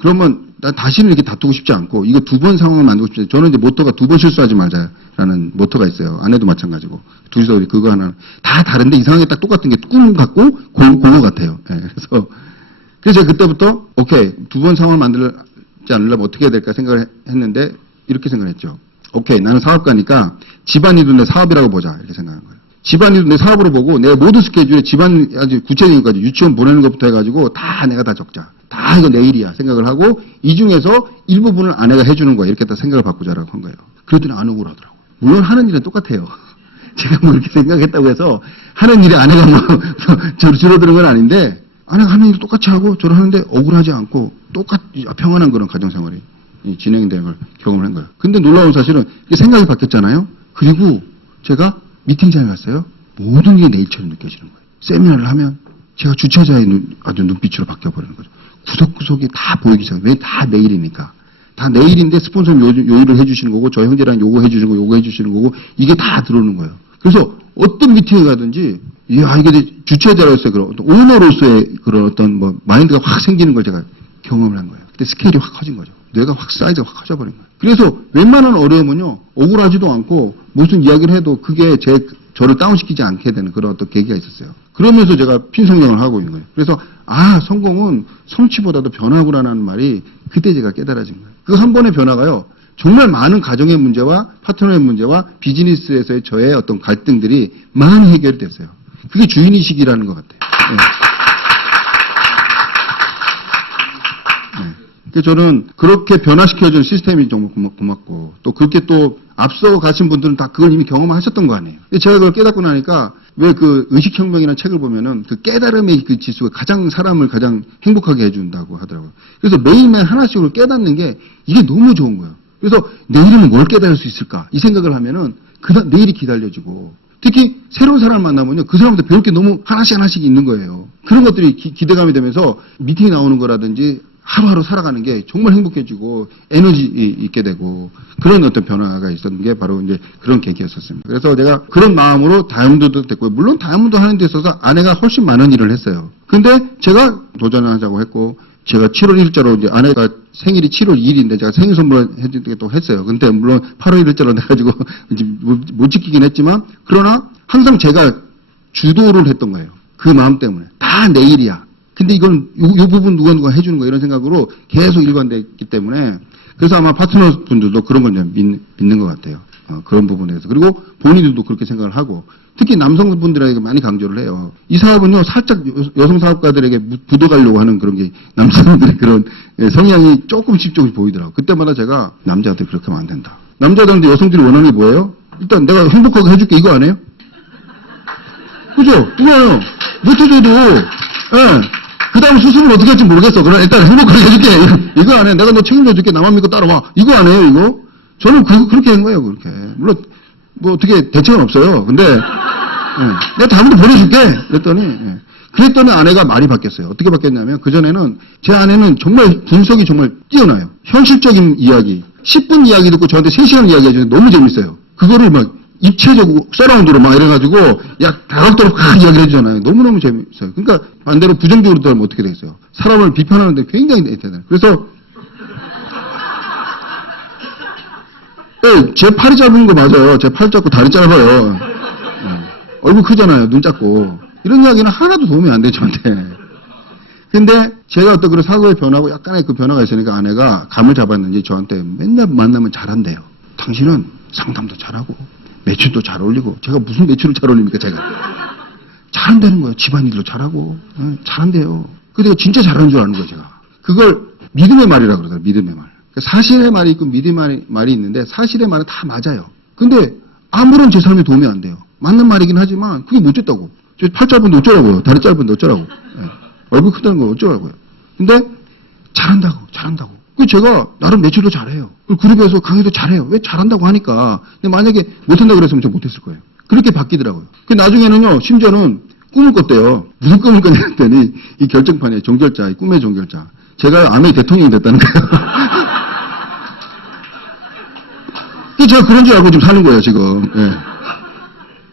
그러면 난 다시는 이렇게 다투고 싶지 않고 이거 두 번 상황을 만들고 싶지 않아요. 저는 이제 모토가 두 번 실수하지 말자라는 모토가 있어요. 아내도 마찬가지고. 둘이서 우리 그거 하나 다 다른데 이상하게 딱 똑같은 게 꿈 같고 공허 같아요. 그래서 제가 그때부터 오케이. 두 번 상황을 만들지 않으려면 어떻게 해야 될까 생각을 했는데 이렇게 생각했죠. 오케이. 나는 사업가니까 집안일도 내 사업이라고 보자. 이렇게 생각한 거예요. 집안일도 내 사업으로 보고 내가 모든 스케줄에 집안 아주 구체적인 것까지 유치원 보내는 것부터 해가지고 다 내가 다 적자. 다 이거 내 일이야 생각을 하고 이 중에서 일부분을 아내가 해주는 거야. 이렇게 다 생각을 바꾸자라고 한 거예요. 그랬더니 안 억울하더라고요. 물론 하는 일은 똑같아요. 제가 뭐 이렇게 생각했다고 해서 하는 일에 아내가 줄어드는 건 아닌데 아내가 하는 일을 똑같이 하고 저를 하는데 억울하지 않고 똑같이 평안한 그런 가정생활이 진행되는 걸 경험을 한 거예요. 근데 놀라운 사실은 생각이 바뀌었잖아요. 그리고 제가 미팅장에 갔어요. 모든 게 내 일처럼 느껴지는 거예요. 세미나를 하면 제가 주최자의 아주 눈빛으로 바뀌어버리는 거죠. 구석구석이 다 보이기 시작해요. 왜 다 내 일이니까. 다 내 일인데 스폰서는 요 일을 해주시는 거고 저 형제랑 요거 해주시는 거 요거 해주시는 거고 이게 다 들어오는 거예요. 그래서 어떤 미팅에 가든지 이게 주최자로서의 그런 어떤 오너로서의 그런 어떤 마인드가 확 생기는 걸 제가 경험을 한 거예요. 그때 스케일이 확 커진 거죠. 뇌가 확 사이즈가 확 커져버린 거예요. 그래서 웬만한 어려움은요, 억울하지도 않고 무슨 이야기를 해도 그게 저를 다운시키지 않게 되는 그런 어떤 계기가 있었어요. 그러면서 제가 핀성장을 하고 있는 거예요. 그래서 성공은 성취보다도 변화구라는 말이 그때 제가 깨달아진 거예요. 그 한 번의 변화가요, 정말 많은 가정의 문제와 파트너의 문제와 비즈니스에서의 저의 어떤 갈등들이 많이 해결이 됐어요. 그게 주인의식이라는 것 같아요. 그래서 저는 그렇게 변화시켜준 시스템이 정말 고맙고 또 그렇게 또 앞서 가신 분들은 다 그걸 이미 경험하셨던 거 아니에요. 근데 제가 그걸 깨닫고 나니까 왜 그 의식혁명이라는 책을 보면은 그 깨달음의 그 지수가 사람을 가장 행복하게 해준다고 하더라고요. 그래서 매일매일 하나씩으로 깨닫는 게 이게 너무 좋은 거예요. 그래서 내일은 뭘 깨달을 수 있을까? 이 생각을 하면은 내일이 기다려지고 특히 새로운 사람을 만나면요. 그 사람한테 배울 게 너무 하나씩 있는 거예요. 그런 것들이 기대감이 되면서 미팅이 나오는 거라든지 하루하루 살아가는 게 정말 행복해지고 에너지 있게 되고 그런 어떤 변화가 있었던 게 바로 이제 그런 계기였었습니다. 그래서 제가 그런 마음으로 다이아몬드도 됐고요. 물론 다이아몬드 하는 데 있어서 아내가 훨씬 많은 일을 했어요. 근데 제가 도전하자고 했고 제가 7월 1일자로 이제 아내가 생일이 7월 2일인데 제가 생일 선물을 해주겠다고 했어요. 근데 물론 8월 1일자로 돼가지고 이제 못 지키긴 했지만 그러나 항상 제가 주도를 했던 거예요. 그 마음 때문에. 다 내 일이야. 근데 이건 요 부분 누가 해주는 거야 이런 생각으로 계속 일관됐기 때문에 그래서 아마 파트너 분들도 그런 걸 믿는 것 같아요. 그런 부분에서. 그리고 본인들도 그렇게 생각을 하고 특히 남성분들에게 많이 강조를 해요. 이 사업은요 살짝 여성 사업가들에게 묻어가려고 하는 그런 게 남성들의 그런 성향이 조금씩 보이더라고요. 그때마다 제가 남자들 그렇게 하면 안 된다. 남자들한테 여성들이 원하는 게 뭐예요? 일단 내가 행복하게 해줄게 이거 안 해요? 그죠? 이거요. 못해줘도 그 다음 수습을 어떻게 할지 모르겠어. 그러나 일단 행복하게 해줄게. 이거 안 해. 내가 너 책임져줄게. 나만 믿고 따라와. 이거 안 해요, 이거? 저는 그렇게 한 거예요, 그렇게. 물론, 뭐 어떻게 대책은 없어요. 근데, 내가 다음부터 보내줄게. 그랬더니 아내가 말이 바뀌었어요. 어떻게 바뀌었냐면, 그전에는 제 아내는 정말 분석이 정말 뛰어나요. 현실적인 이야기. 10분 이야기 듣고 저한테 3시간 이야기 해주는데 너무 재밌어요. 그거를 막 입체적으로 서라운드로 막 이래가지고 약 다각도로 막 이야기를 해주잖아요. 너무너무 재밌어요. 그러니까 반대로 부정적으로 들으면 어떻게 되겠어요? 사람을 비판하는데 굉장히 대단해요. 그래서 제 팔이 짧은 거 맞아요. 제 팔 짧고 다리 짧아요. 얼굴 크잖아요. 눈 작고. 이런 이야기는 하나도 도움이 안 돼요, 저한테. 근데 제가 어떤 그런 사고의 변화고 약간의 그 변화가 있으니까 아내가 감을 잡았는지 저한테 맨날 만나면 잘한대요. 당신은 상담도 잘하고 매출도 잘 올리고 제가 무슨 매출을 잘 올립니까 제가 잘한다는 거예요. 집안일도 잘하고 잘한대요. 근데 진짜 잘하는 줄 아는 거예요 제가. 그걸 믿음의 말이라고 그러더라고요. 믿음의 말. 사실의 말이 있고 믿음의 말이 있는데 사실의 말은 다 맞아요. 근데 아무런 제 삶에 도움이 안 돼요. 맞는 말이긴 하지만 그게 못 됐다고. 저 팔 짧은데 어쩌라고요. 다리 짧은데 어쩌라고. 얼굴 크다는 걸 어쩌라고요. 근데 잘한다고. 그 제가 나름 매출도 잘해요. 그룹에서 강의도 잘해요. 왜 잘한다고 하니까. 근데 만약에 못한다고 그랬으면 저 못했을 거예요. 그렇게 바뀌더라고요. 그 나중에는요, 심지어는 꿈을 꿨대요. 무슨 꿈을 꿨냐 했더니 이 결정판에 종결자, 이 꿈의 종결자. 제가 아메리 대통령이 됐다는 거예요. 제가 그런 줄 알고 지금 사는 거예요, 지금.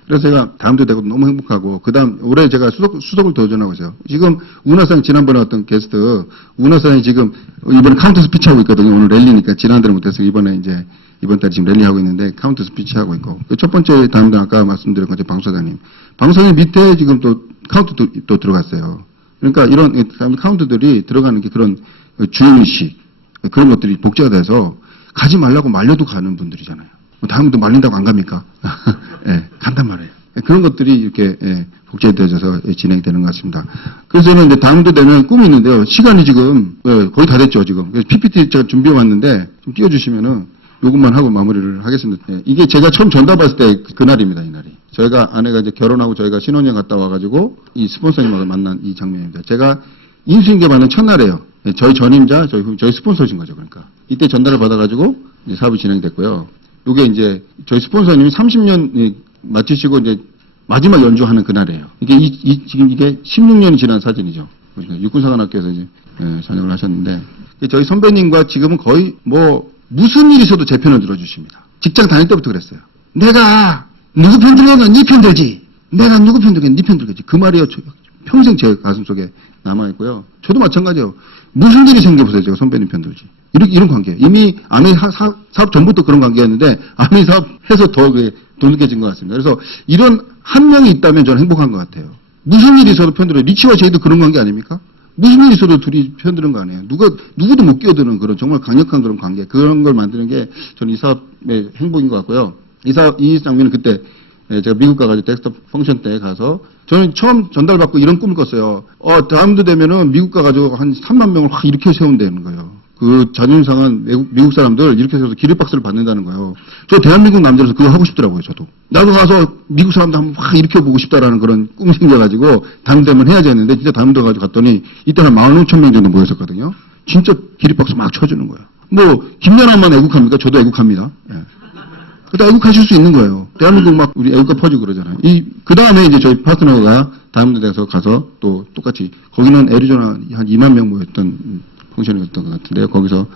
그래서 제가 다음도 되고 너무 행복하고, 그 다음, 올해 제가 수석을 도전하고 있어요. 지금, 운하상 지난번에 왔던 게스트, 운하상이 지금, 이번에 카운터 스피치 하고 있거든요. 오늘 랠리니까, 지난달에 못해서 이번 달에 지금 랠리 하고 있는데, 카운터 스피치 하고 있고. 첫 번째 다음도 아까 말씀드린 것처럼 방소장님. 방소장님 밑에 지금 또 카운트도 또 들어갔어요. 그러니까 이런 카운트들이 들어가는 게 그런 주인의식, 그런 것들이 복제가 돼서, 가지 말라고 말려도 가는 분들이잖아요. 다음부터 말린다고 안 갑니까? 간단 말이에요. 그런 것들이 이렇게 복제되어져서 진행되는 것 같습니다. 그래서 저는 이제 다음도 되면 꿈이 있는데요. 시간이 지금 거의 다 됐죠, 지금. 그래서 PPT 제가 준비해 왔는데 좀 띄워주시면은 요것만 하고 마무리를 하겠습니다. 이게 제가 처음 전달 받을 때 그날입니다, 이날이. 저희가 아내가 이제 결혼하고 저희가 신혼여행 갔다 와가지고 이 스폰서님하고 만난 이 장면입니다. 제가 인수인계 받는 첫날이에요. 저희 전임자, 저희 스폰서신 거죠, 그러니까. 이때 전달을 받아가지고 이제 사업이 진행됐고요. 요게 이제 저희 스폰서님이 30년 마치시고 이제 마지막 연주하는 그날이에요. 지금 이게 16년이 지난 사진이죠. 육군사관학교에서 이제 전역을 하셨는데 저희 선배님과 지금은 거의 뭐 무슨 일이 있어도 제 편을 들어주십니다. 직장 다닐 때부터 그랬어요. 내가 누구 편 들면 네 편 들지. 내가 누구 편 들면 네 편 들겠지. 그 말이요. 평생 제 가슴속에 남아있고요. 저도 마찬가지예요. 무슨 일이 생겨보세요. 제가 선배님 편 들지. 이런 관계예요. 이미 아미 사업 전부터 그런 관계였는데 아미 사업 해서 더 돈독해진 것 같습니다. 그래서 이런 한 명이 있다면 저는 행복한 것 같아요. 무슨 일이 있어도 편들어요. 리치와 제이도 그런 관계 아닙니까? 무슨 일이 있어도 둘이 편드는 거 아니에요. 누구도 못 끼어드는 그런 정말 강력한 그런 관계. 그런 걸 만드는 게 저는 이 사업의 행복인 것 같고요. 이 장면은 그때 제가 미국 가가지고 덱스터 펑션 때 가서 저는 처음 전달받고 이런 꿈을 꿨어요. 다음도 되면은 미국 가가지고 한 3만 명을 확 이렇게 세운다는 거예요. 그 자존심상한 미국 사람들 이렇게 해서 기립박수를 받는다는 거예요. 저 대한민국 남자로서 그거 하고 싶더라고요, 저도. 나도 가서 미국 사람들 한번 확 일으켜보고 싶다라는 그런 꿈이 생겨가지고 다음되면 해야지 했는데 진짜 다음도 가지고 갔더니 이때 한 15,000명 정도 모였었거든요. 진짜 기립박수 막 쳐주는 거예요. 뭐 김연아만 애국합니까? 저도 애국합니다. 그때 애국하실 수 있는 거예요. 대한민국 막 우리 애국가 퍼지고 그러잖아요. 그 다음에 이제 저희 파트너가 다이아몬드 대에서 가서 또 똑같이, 거기는 애리조나 한 2만 명 모였던 펑션이었던 것 같은데요. 거기서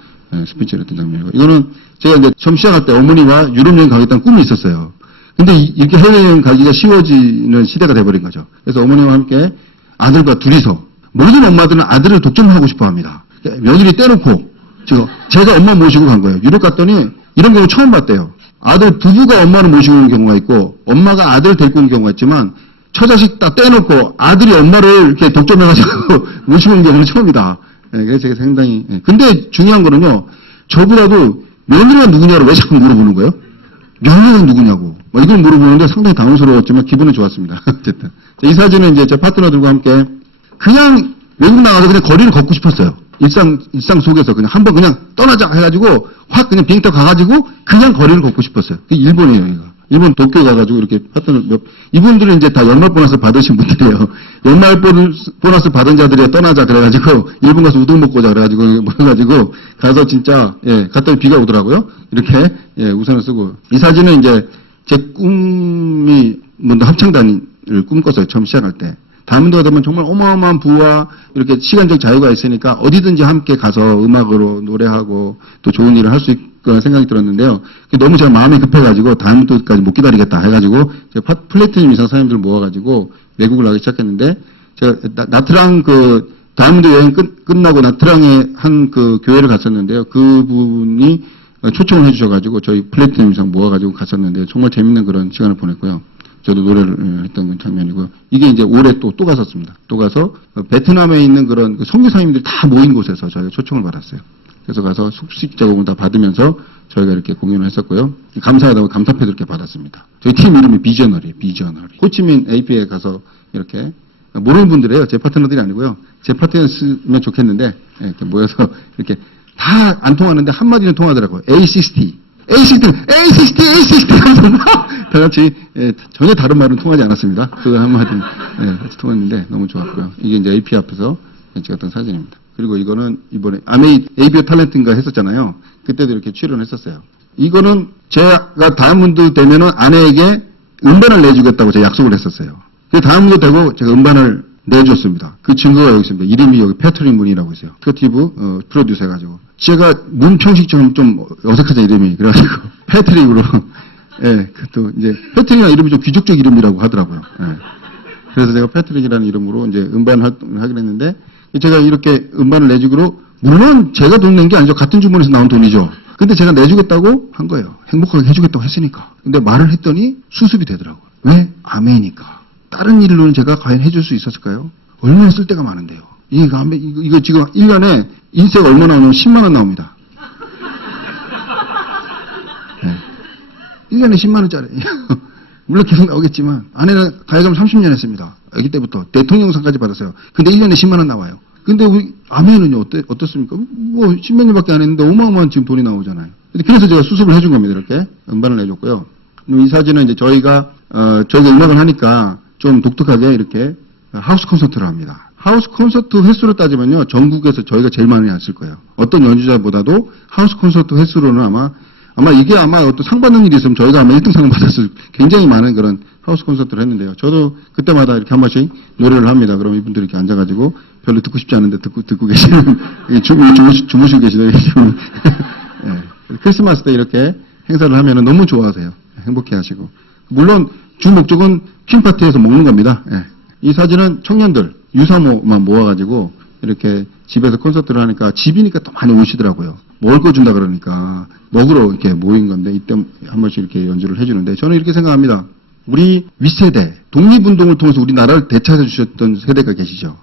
스피치를 했던 장면이고. 이거는 제가 이제 처음 시작할 때 어머니와 유럽 여행 가겠다는 꿈이 있었어요. 근데 이렇게 해외여행 가기가 쉬워지는 시대가 돼버린 거죠. 그래서 어머니와 함께 아들과 둘이서, 모든 엄마들은 아들을 독점하고 싶어 합니다. 며느리 떼놓고, 제가 엄마 모시고 간 거예요. 유럽 갔더니 이런 경우 처음 봤대요. 아들 부부가 엄마를 모시고 온 경우가 있고, 엄마가 아들을 데리고 온 경우가 있지만, 처자식 다 떼놓고 아들이 엄마를 이렇게 독점해가지고 모시고 온 경우는 처음이다. 그래서 제가 상당히, 근데 중요한 거는요, 저보다도 며느리가 누구냐를 왜 자꾸 물어보는 거예요? 며느리가 누구냐고. 이걸 물어보는데 상당히 당황스러웠지만 기분은 좋았습니다. 어쨌든. 이 사진은 이제 제 파트너들과 함께 그냥 외국 나가서 그냥 거리를 걷고 싶었어요. 일상 속에서 그냥 한번 그냥 떠나자 해가지고 확 그냥 비행기 타고 가가지고 그냥 거리를 걷고 싶었어요. 그게 일본이에요, 이거. 일본 도쿄 가가지고 이렇게 파트너 이분들은 이제 다 연말 보너스 받으신 분들이에요. 연말 보너스 받은 자들이 떠나자 그래가지고 일본 가서 우동 먹고 오자 그래가지고 모여가지고 가서 진짜 갔더니 비가 오더라고요. 이렇게 우산을 쓰고. 이 사진은 이제 제 꿈이 합창단을 꿈꿨어요. 처음 시작할 때. 다이아몬드가 되면 정말 어마어마한 부와 이렇게 시간적 자유가 있으니까 어디든지 함께 가서 음악으로 노래하고 또 좋은 일을 할 수 있거나 생각이 들었는데요. 너무 제가 마음이 급해가지고 다이아몬드까지 못 기다리겠다 해가지고 제가 플래티넘 이상 사람들 모아가지고 외국을 나가기 시작했는데, 제가 나트랑 다이아몬드 여행 끝나고 나트랑에 한 교회를 갔었는데요. 그분이 초청을 해주셔가지고 저희 플래티넘 이상 모아가지고 갔었는데 정말 재밌는 그런 시간을 보냈고요. 저도 노래를 했던 장면이고요. 이게 이제 올해 또 갔었습니다. 또 가서 베트남에 있는 그런 선교사님들이 다 모인 곳에서 저희가 초청을 받았어요. 그래서 가서 숙식 작업을 다 받으면서 저희가 이렇게 공연을 했었고요. 감사하다고 감사패도 이렇게 받았습니다. 저희 팀 이름이 비저너리. 호치민 AP에 가서 이렇게 모르는 분들이에요. 제 파트너들이 아니고요. 제 파트너였으면 좋겠는데 이렇게 모여서 이렇게 다 안 통하는데 한마디는 통하더라고요. A60 하면서 다 같이 전혀 다른 말은 통하지 않았습니다. 그 한마디 같이 통했는데 너무 좋았고요. 이게 이제 AP 앞에서 찍었던 사진입니다. 그리고 이거는 이번에 ABO 탤런트인가 했었잖아요. 그때도 이렇게 출연했었어요. 이거는 제가 다이아몬드 되면은 아내에게 음반을 내주겠다고 제가 약속을 했었어요. 그 다이아몬드 되고 제가 음반을 내줬습니다. 그 증거가 여기 있습니다. 이름이 여기 패트릭 문이라고 있어요. 크리에이티브 프로듀서 해가지고. 제가 문평식처럼 좀 어색하죠, 이름이. 그래가지고 패트릭으로 또 이제 패트릭이라는 이름이 좀 귀족적 이름이라고 하더라고요. 그래서 제가 패트릭이라는 이름으로 이제 음반 활동을 하긴 했는데, 제가 이렇게 음반을 내주기로, 물론 제가 돈 낸 게 아니죠. 같은 주머니에서 나온 돈이죠. 근데 제가 내주겠다고 한 거예요. 행복하게 해주겠다고 했으니까. 근데 말을 했더니 수습이 되더라고요. 왜? 아멘이니까. 다른 일로는 제가 과연 해줄 수 있었을까요? 얼마나 쓸 데가 많은데요. 이거 지금 1년에 인세가 얼마 나오냐면 10만 원 나옵니다. 1년에 10만 원짜리. 물론 계속 나오겠지만, 아내는 가해금 30년 했습니다. 아기 때부터 대통령상까지 받았어요. 근데 1년에 10만 원 나와요. 근데 우리 아멘은요, 어떻습니까? 뭐 10몇 년밖에 안 했는데 어마어마한 지금 돈이 나오잖아요. 그래서 제가 수습을 해준 겁니다. 이렇게 음반을 내줬고요. 이 사진은 이제 저희가 음악을 하니까 좀 독특하게 이렇게 하우스 콘서트를 합니다. 하우스 콘서트 횟수로 따지면요, 전국에서 저희가 제일 많이 했을 거예요. 어떤 연주자보다도 하우스 콘서트 횟수로는 아마 이게 어떤 상 받는 일이 있으면 저희가 아마 1등상을 받았을 굉장히 많은 그런 하우스 콘서트를 했는데요. 저도 그때마다 이렇게 한 번씩 노래를 합니다. 그럼 이분들이 이렇게 앉아가지고 별로 듣고 싶지 않은데 듣고 계시는, 주무시고 계시더니 지금. 크리스마스 때 이렇게 행사를 하면은 너무 좋아하세요. 행복해 하시고. 물론 주 목적은 퀸파티에서 먹는 겁니다. 이 사진은 청년들, 유사모만 모아가지고 이렇게 집에서 콘서트를 하니까, 집이니까 또 많이 오시더라고요. 먹을 거 준다 그러니까 먹으러 이렇게 모인 건데, 이때 한 번씩 이렇게 연주를 해주는데, 저는 이렇게 생각합니다. 우리 윗세대, 독립운동을 통해서 우리나라를 대체해 주셨던 세대가 계시죠.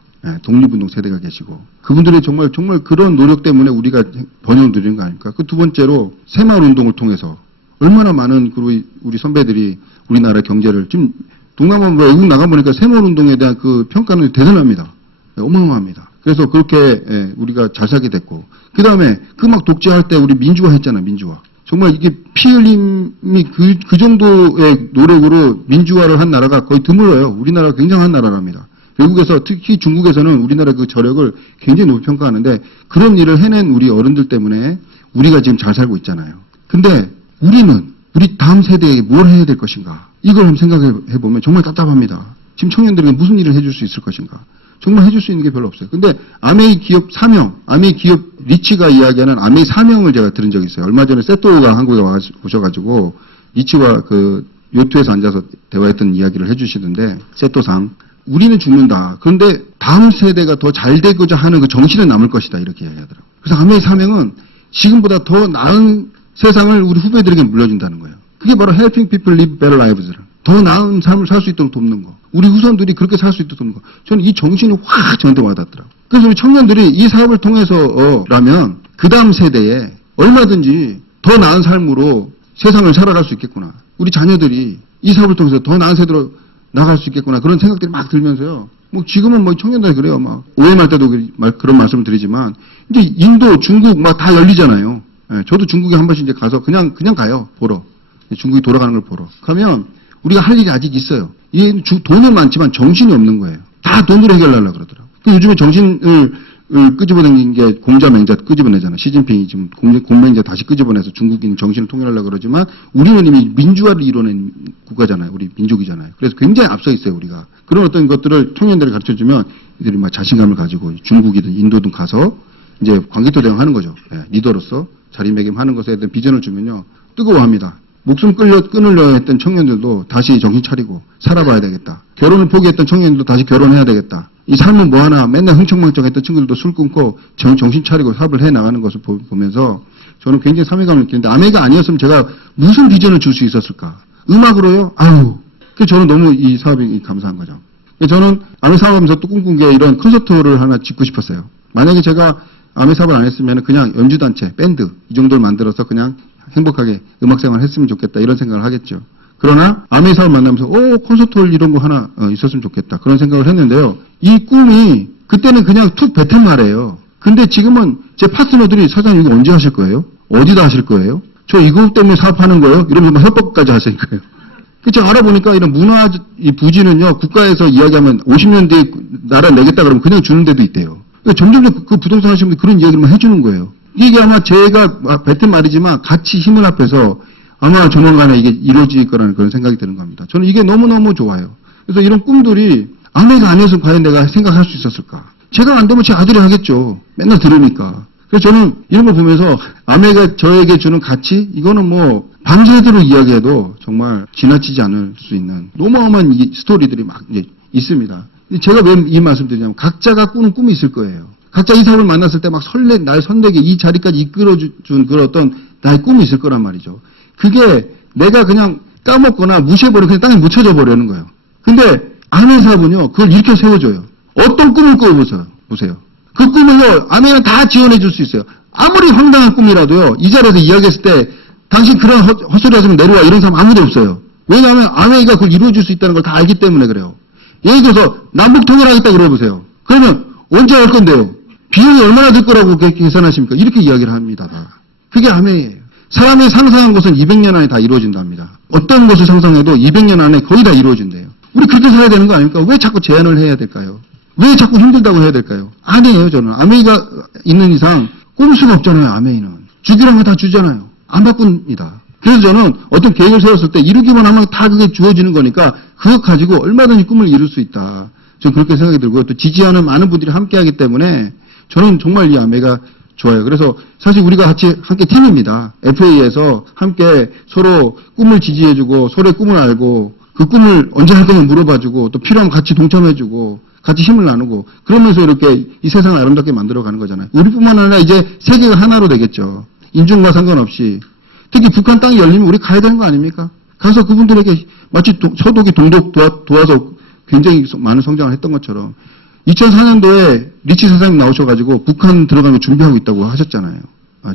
독립운동 세대가 계시고, 그분들이 정말 그런 노력 때문에 우리가 번영 누리는 거 아닙니까? 그 두 번째로 새마을운동을 통해서 얼마나 많은 우리 선배들이 우리나라 경제를, 지금 동남아 외국 나가보니까 새마을운동에 대한 그 평가는 대단합니다. 어마어마합니다. 그래서 그렇게 우리가 잘 살게 됐고, 그 다음에 막 독재할 때 우리 민주화 했잖아요. 민주화. 정말 이게 피 흘림이 그 정도의 노력으로 민주화를 한 나라가 거의 드물어요. 우리나라가 굉장한 나라랍니다. 외국에서, 특히 중국에서는 우리나라 그 저력을 굉장히 높이 평가하는데, 그런 일을 해낸 우리 어른들 때문에 우리가 지금 잘 살고 있잖아요. 근데 우리는 우리 다음 세대에게 뭘 해야 될 것인가? 이걸 한번 생각해 보면 정말 답답합니다. 지금 청년들에게 무슨 일을 해줄 수 있을 것인가? 정말 해줄 수 있는 게 별로 없어요. 근데 아메이 기업 사명, 아메이 기업 리치가 이야기하는 아메이 사명을 제가 들은 적이 있어요. 얼마 전에 세토가 한국에 오셔가지고 리치와 그 요트에서 앉아서 대화했던 이야기를 해주시던데, 세토상. 우리는 죽는다. 그런데 다음 세대가 더 잘 되고자 하는 그 정신은 남을 것이다. 이렇게 이야기하더라고요. 그래서 아메이 사명은 지금보다 더 나은 세상을 우리 후배들에게 물려준다는 거예요. 그게 바로 helping people live better lives. 더 나은 삶을 살 수 있도록 돕는 거. 우리 후손들이 그렇게 살 수 있도록 돕는 거. 저는 이 정신이 확 저한테 와닿더라고요. 그래서 우리 청년들이 이 사업을 통해서라면 그 다음 세대에 얼마든지 더 나은 삶으로 세상을 살아갈 수 있겠구나. 우리 자녀들이 이 사업을 통해서 더 나은 세대로 나갈 수 있겠구나. 그런 생각들이 막 들면서요. 뭐 지금은 뭐 청년들이 그래요. 막 오해할 때도 그런 말씀을 드리지만 이제 인도, 중국 막 다 열리잖아요. 예, 저도 중국에 한 번씩 이제 가서 그냥 가요. 보러. 중국이 돌아가는 걸 보러. 그러면 우리가 할 일이 아직 있어요. 이 돈은 많지만 정신이 없는 거예요. 다 돈으로 해결하려고 그러더라고요. 요즘에 정신을 끄집어내는 게 공자맹자 끄집어내잖아요. 시진핑이 지금 공맹자 다시 끄집어내서 중국인 정신을 통일하려고 그러지만 우리는 이미 민주화를 이뤄낸 국가잖아요. 우리 민족이잖아요. 그래서 굉장히 앞서 있어요, 우리가. 그런 어떤 것들을 청년들이 가르쳐주면 이들이 막 자신감을 가지고 중국이든 인도든 가서 이제 광기토대왕 하는 거죠. 예, 리더로서 자리매김하는 것에 대한 비전을 주면요. 뜨거워합니다. 목숨 끊으려 했던 청년들도 다시 정신 차리고 살아봐야 되겠다. 결혼을 포기했던 청년들도 다시 결혼해야 되겠다. 이 삶은 뭐하나 맨날 흥청망청했던 친구들도 술 끊고 정신 차리고 사업을 해나가는 것을 보면서 저는 굉장히 사명감을 느끼는데 아메가 아니었으면 제가 무슨 비전을 줄 수 있었을까? 음악으로요? 아유. 그래서 저는 너무 이 사업이 감사한 거죠. 저는 아메 사업하면서 또 꿈꾼 게 이런 콘서트를 하나 짓고 싶었어요. 만약에 제가 아메 사업을 안 했으면 그냥 연주단체, 밴드 이 정도를 만들어서 그냥 행복하게 음악생활을 했으면 좋겠다 이런 생각을 하겠죠. 그러나 아메 사업 만나면서 콘서트홀 이런 거 하나 있었으면 좋겠다 그런 생각을 했는데요. 이 꿈이 그때는 그냥 툭 뱉은 말이에요. 근데 지금은 제 파트너들이 사장님 이거 언제 하실 거예요? 어디다 하실 거예요? 저 이거 때문에 사업하는 거예요? 이러면서 막 협박까지 하실 거예요. 제가 알아보니까 이런 문화 부지는요 국가에서 이야기하면 50년 뒤에 나라 내겠다 그러면 그냥 주는 데도 있대요. 그러니까 점점 그 부동산 하시는 분들이 그런 이야기만 해주는 거예요. 이게 아마 제가 뱉은 말이지만 같이 힘을 합해서 아마 조만간에 이게 이루어질 거라는 그런 생각이 드는 겁니다. 저는 이게 너무너무 좋아요. 그래서 이런 꿈들이 아내가 아니었으면 과연 내가 생각할 수 있었을까? 제가 안 되면 제 아들이 하겠죠. 맨날 들으니까. 그래서 저는 이런 걸 보면서 아내가 저에게 주는 가치? 이거는 뭐 밤새도록 이야기해도 정말 지나치지 않을 수 있는 너무너무한 스토리들이 막 있습니다. 제가 왜 이 말씀 드리냐면 각자가 꾸는 꿈이 있을 거예요. 각자 이 사람을 만났을 때 막 날 설레게 이 자리까지 이끌어준 그런 어떤 나의 꿈이 있을 거란 말이죠. 그게 내가 그냥 까먹거나 무시해버리고 그냥 땅에 묻혀져 버리는 거예요. 근데 아내 사업은요, 그걸 이렇게 세워줘요. 어떤 꿈을 꿔보세요. 그 꿈을요, 아내가 다 지원해 줄 수 있어요. 아무리 황당한 꿈이라도요, 이 자리에서 이야기했을 때, 당신 그런 헛소리 하시면 내려와. 이런 사람 아무도 없어요. 왜냐하면 아내가 그걸 이루어줄 수 있다는 걸 다 알기 때문에 그래요. 예를 들어서, 남북 통일하겠다 그러보세요. 그러면 언제 할 건데요? 비용이 얼마나 들 거라고 계산하십니까? 이렇게 이야기를 합니다. 그게 아내예요. 사람이 상상한 것은 200년 안에 다 이루어진답니다. 어떤 것을 상상해도 200년 안에 거의 다 이루어진대요. 우리 그렇게 살아야 되는 거 아닙니까? 왜 자꾸 제한을 해야 될까요? 왜 자꾸 힘들다고 해야 될까요? 아니에요, 저는. 아메이가 있는 이상 꿀 수가 없잖아요, 아메이는. 주기로 하면 다 주잖아요. 안 바꿉니다. 그래서 저는 어떤 계획을 세웠을 때 이루기만 하면 다 그게 주어지는 거니까 그것 가지고 얼마든지 꿈을 이룰 수 있다. 저는 그렇게 생각이 들고요. 또 지지하는 많은 분들이 함께 하기 때문에 저는 정말 이 아메이가 좋아요. 그래서 사실 우리가 같이 함께 팀입니다. FA에서 함께 서로 꿈을 지지해주고 서로의 꿈을 알고 그 꿈을 언제 할 거냐 물어봐주고 또 필요하면 같이 동참해주고 같이 힘을 나누고 그러면서 이렇게 이 세상을 아름답게 만들어가는 거잖아요. 우리뿐만 아니라 이제 세계가 하나로 되겠죠. 인종과 상관없이. 특히 북한 땅이 열리면 우리 가야 되는 거 아닙니까? 가서 그분들에게 마치 서독이 동독 도와서 굉장히 많은 성장을 했던 것처럼 2004년도에 리치 사장님 나오셔가지고 북한 들어가면 준비하고 있다고 하셨잖아요.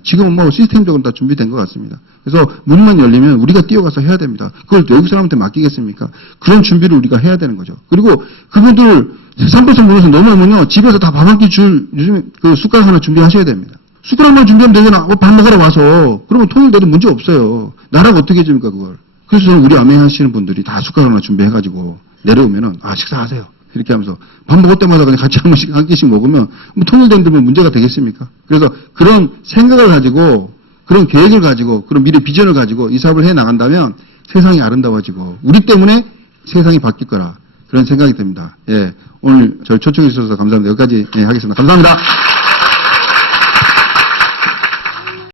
지금은 뭐 시스템적으로 다 준비된 것 같습니다. 그래서 문만 열리면 우리가 뛰어가서 해야 됩니다. 그걸 외국 사람한테 맡기겠습니까? 그런 준비를 우리가 해야 되는 거죠. 그리고 그분들 3% 모여서 넘어오면요. 집에서 다 밥 한 끼 요즘에 그 숟가락 하나 준비하셔야 됩니다. 숟가락만 준비하면 되잖아. 밥 먹으러 와서. 그러면 토요일 돼도 문제 없어요. 나라가 어떻게 해줍니까, 그걸. 그래서 저는 우리 아메 하시는 분들이 다 숟가락 하나 준비해가지고 내려오면은, 식사하세요. 이렇게 하면서 밥 먹을 때마다 그냥 같이 한 끼씩 먹으면 뭐 통일된 데면 문제가 되겠습니까? 그래서 그런 생각을 가지고 그런 계획을 가지고 그런 미래 비전을 가지고 이 사업을 해 나간다면 세상이 아름다워지고 우리 때문에 세상이 바뀔 거라 그런 생각이 듭니다. 예, 오늘 저를 초청해 주셔서 감사합니다. 여기까지 하겠습니다. 감사합니다.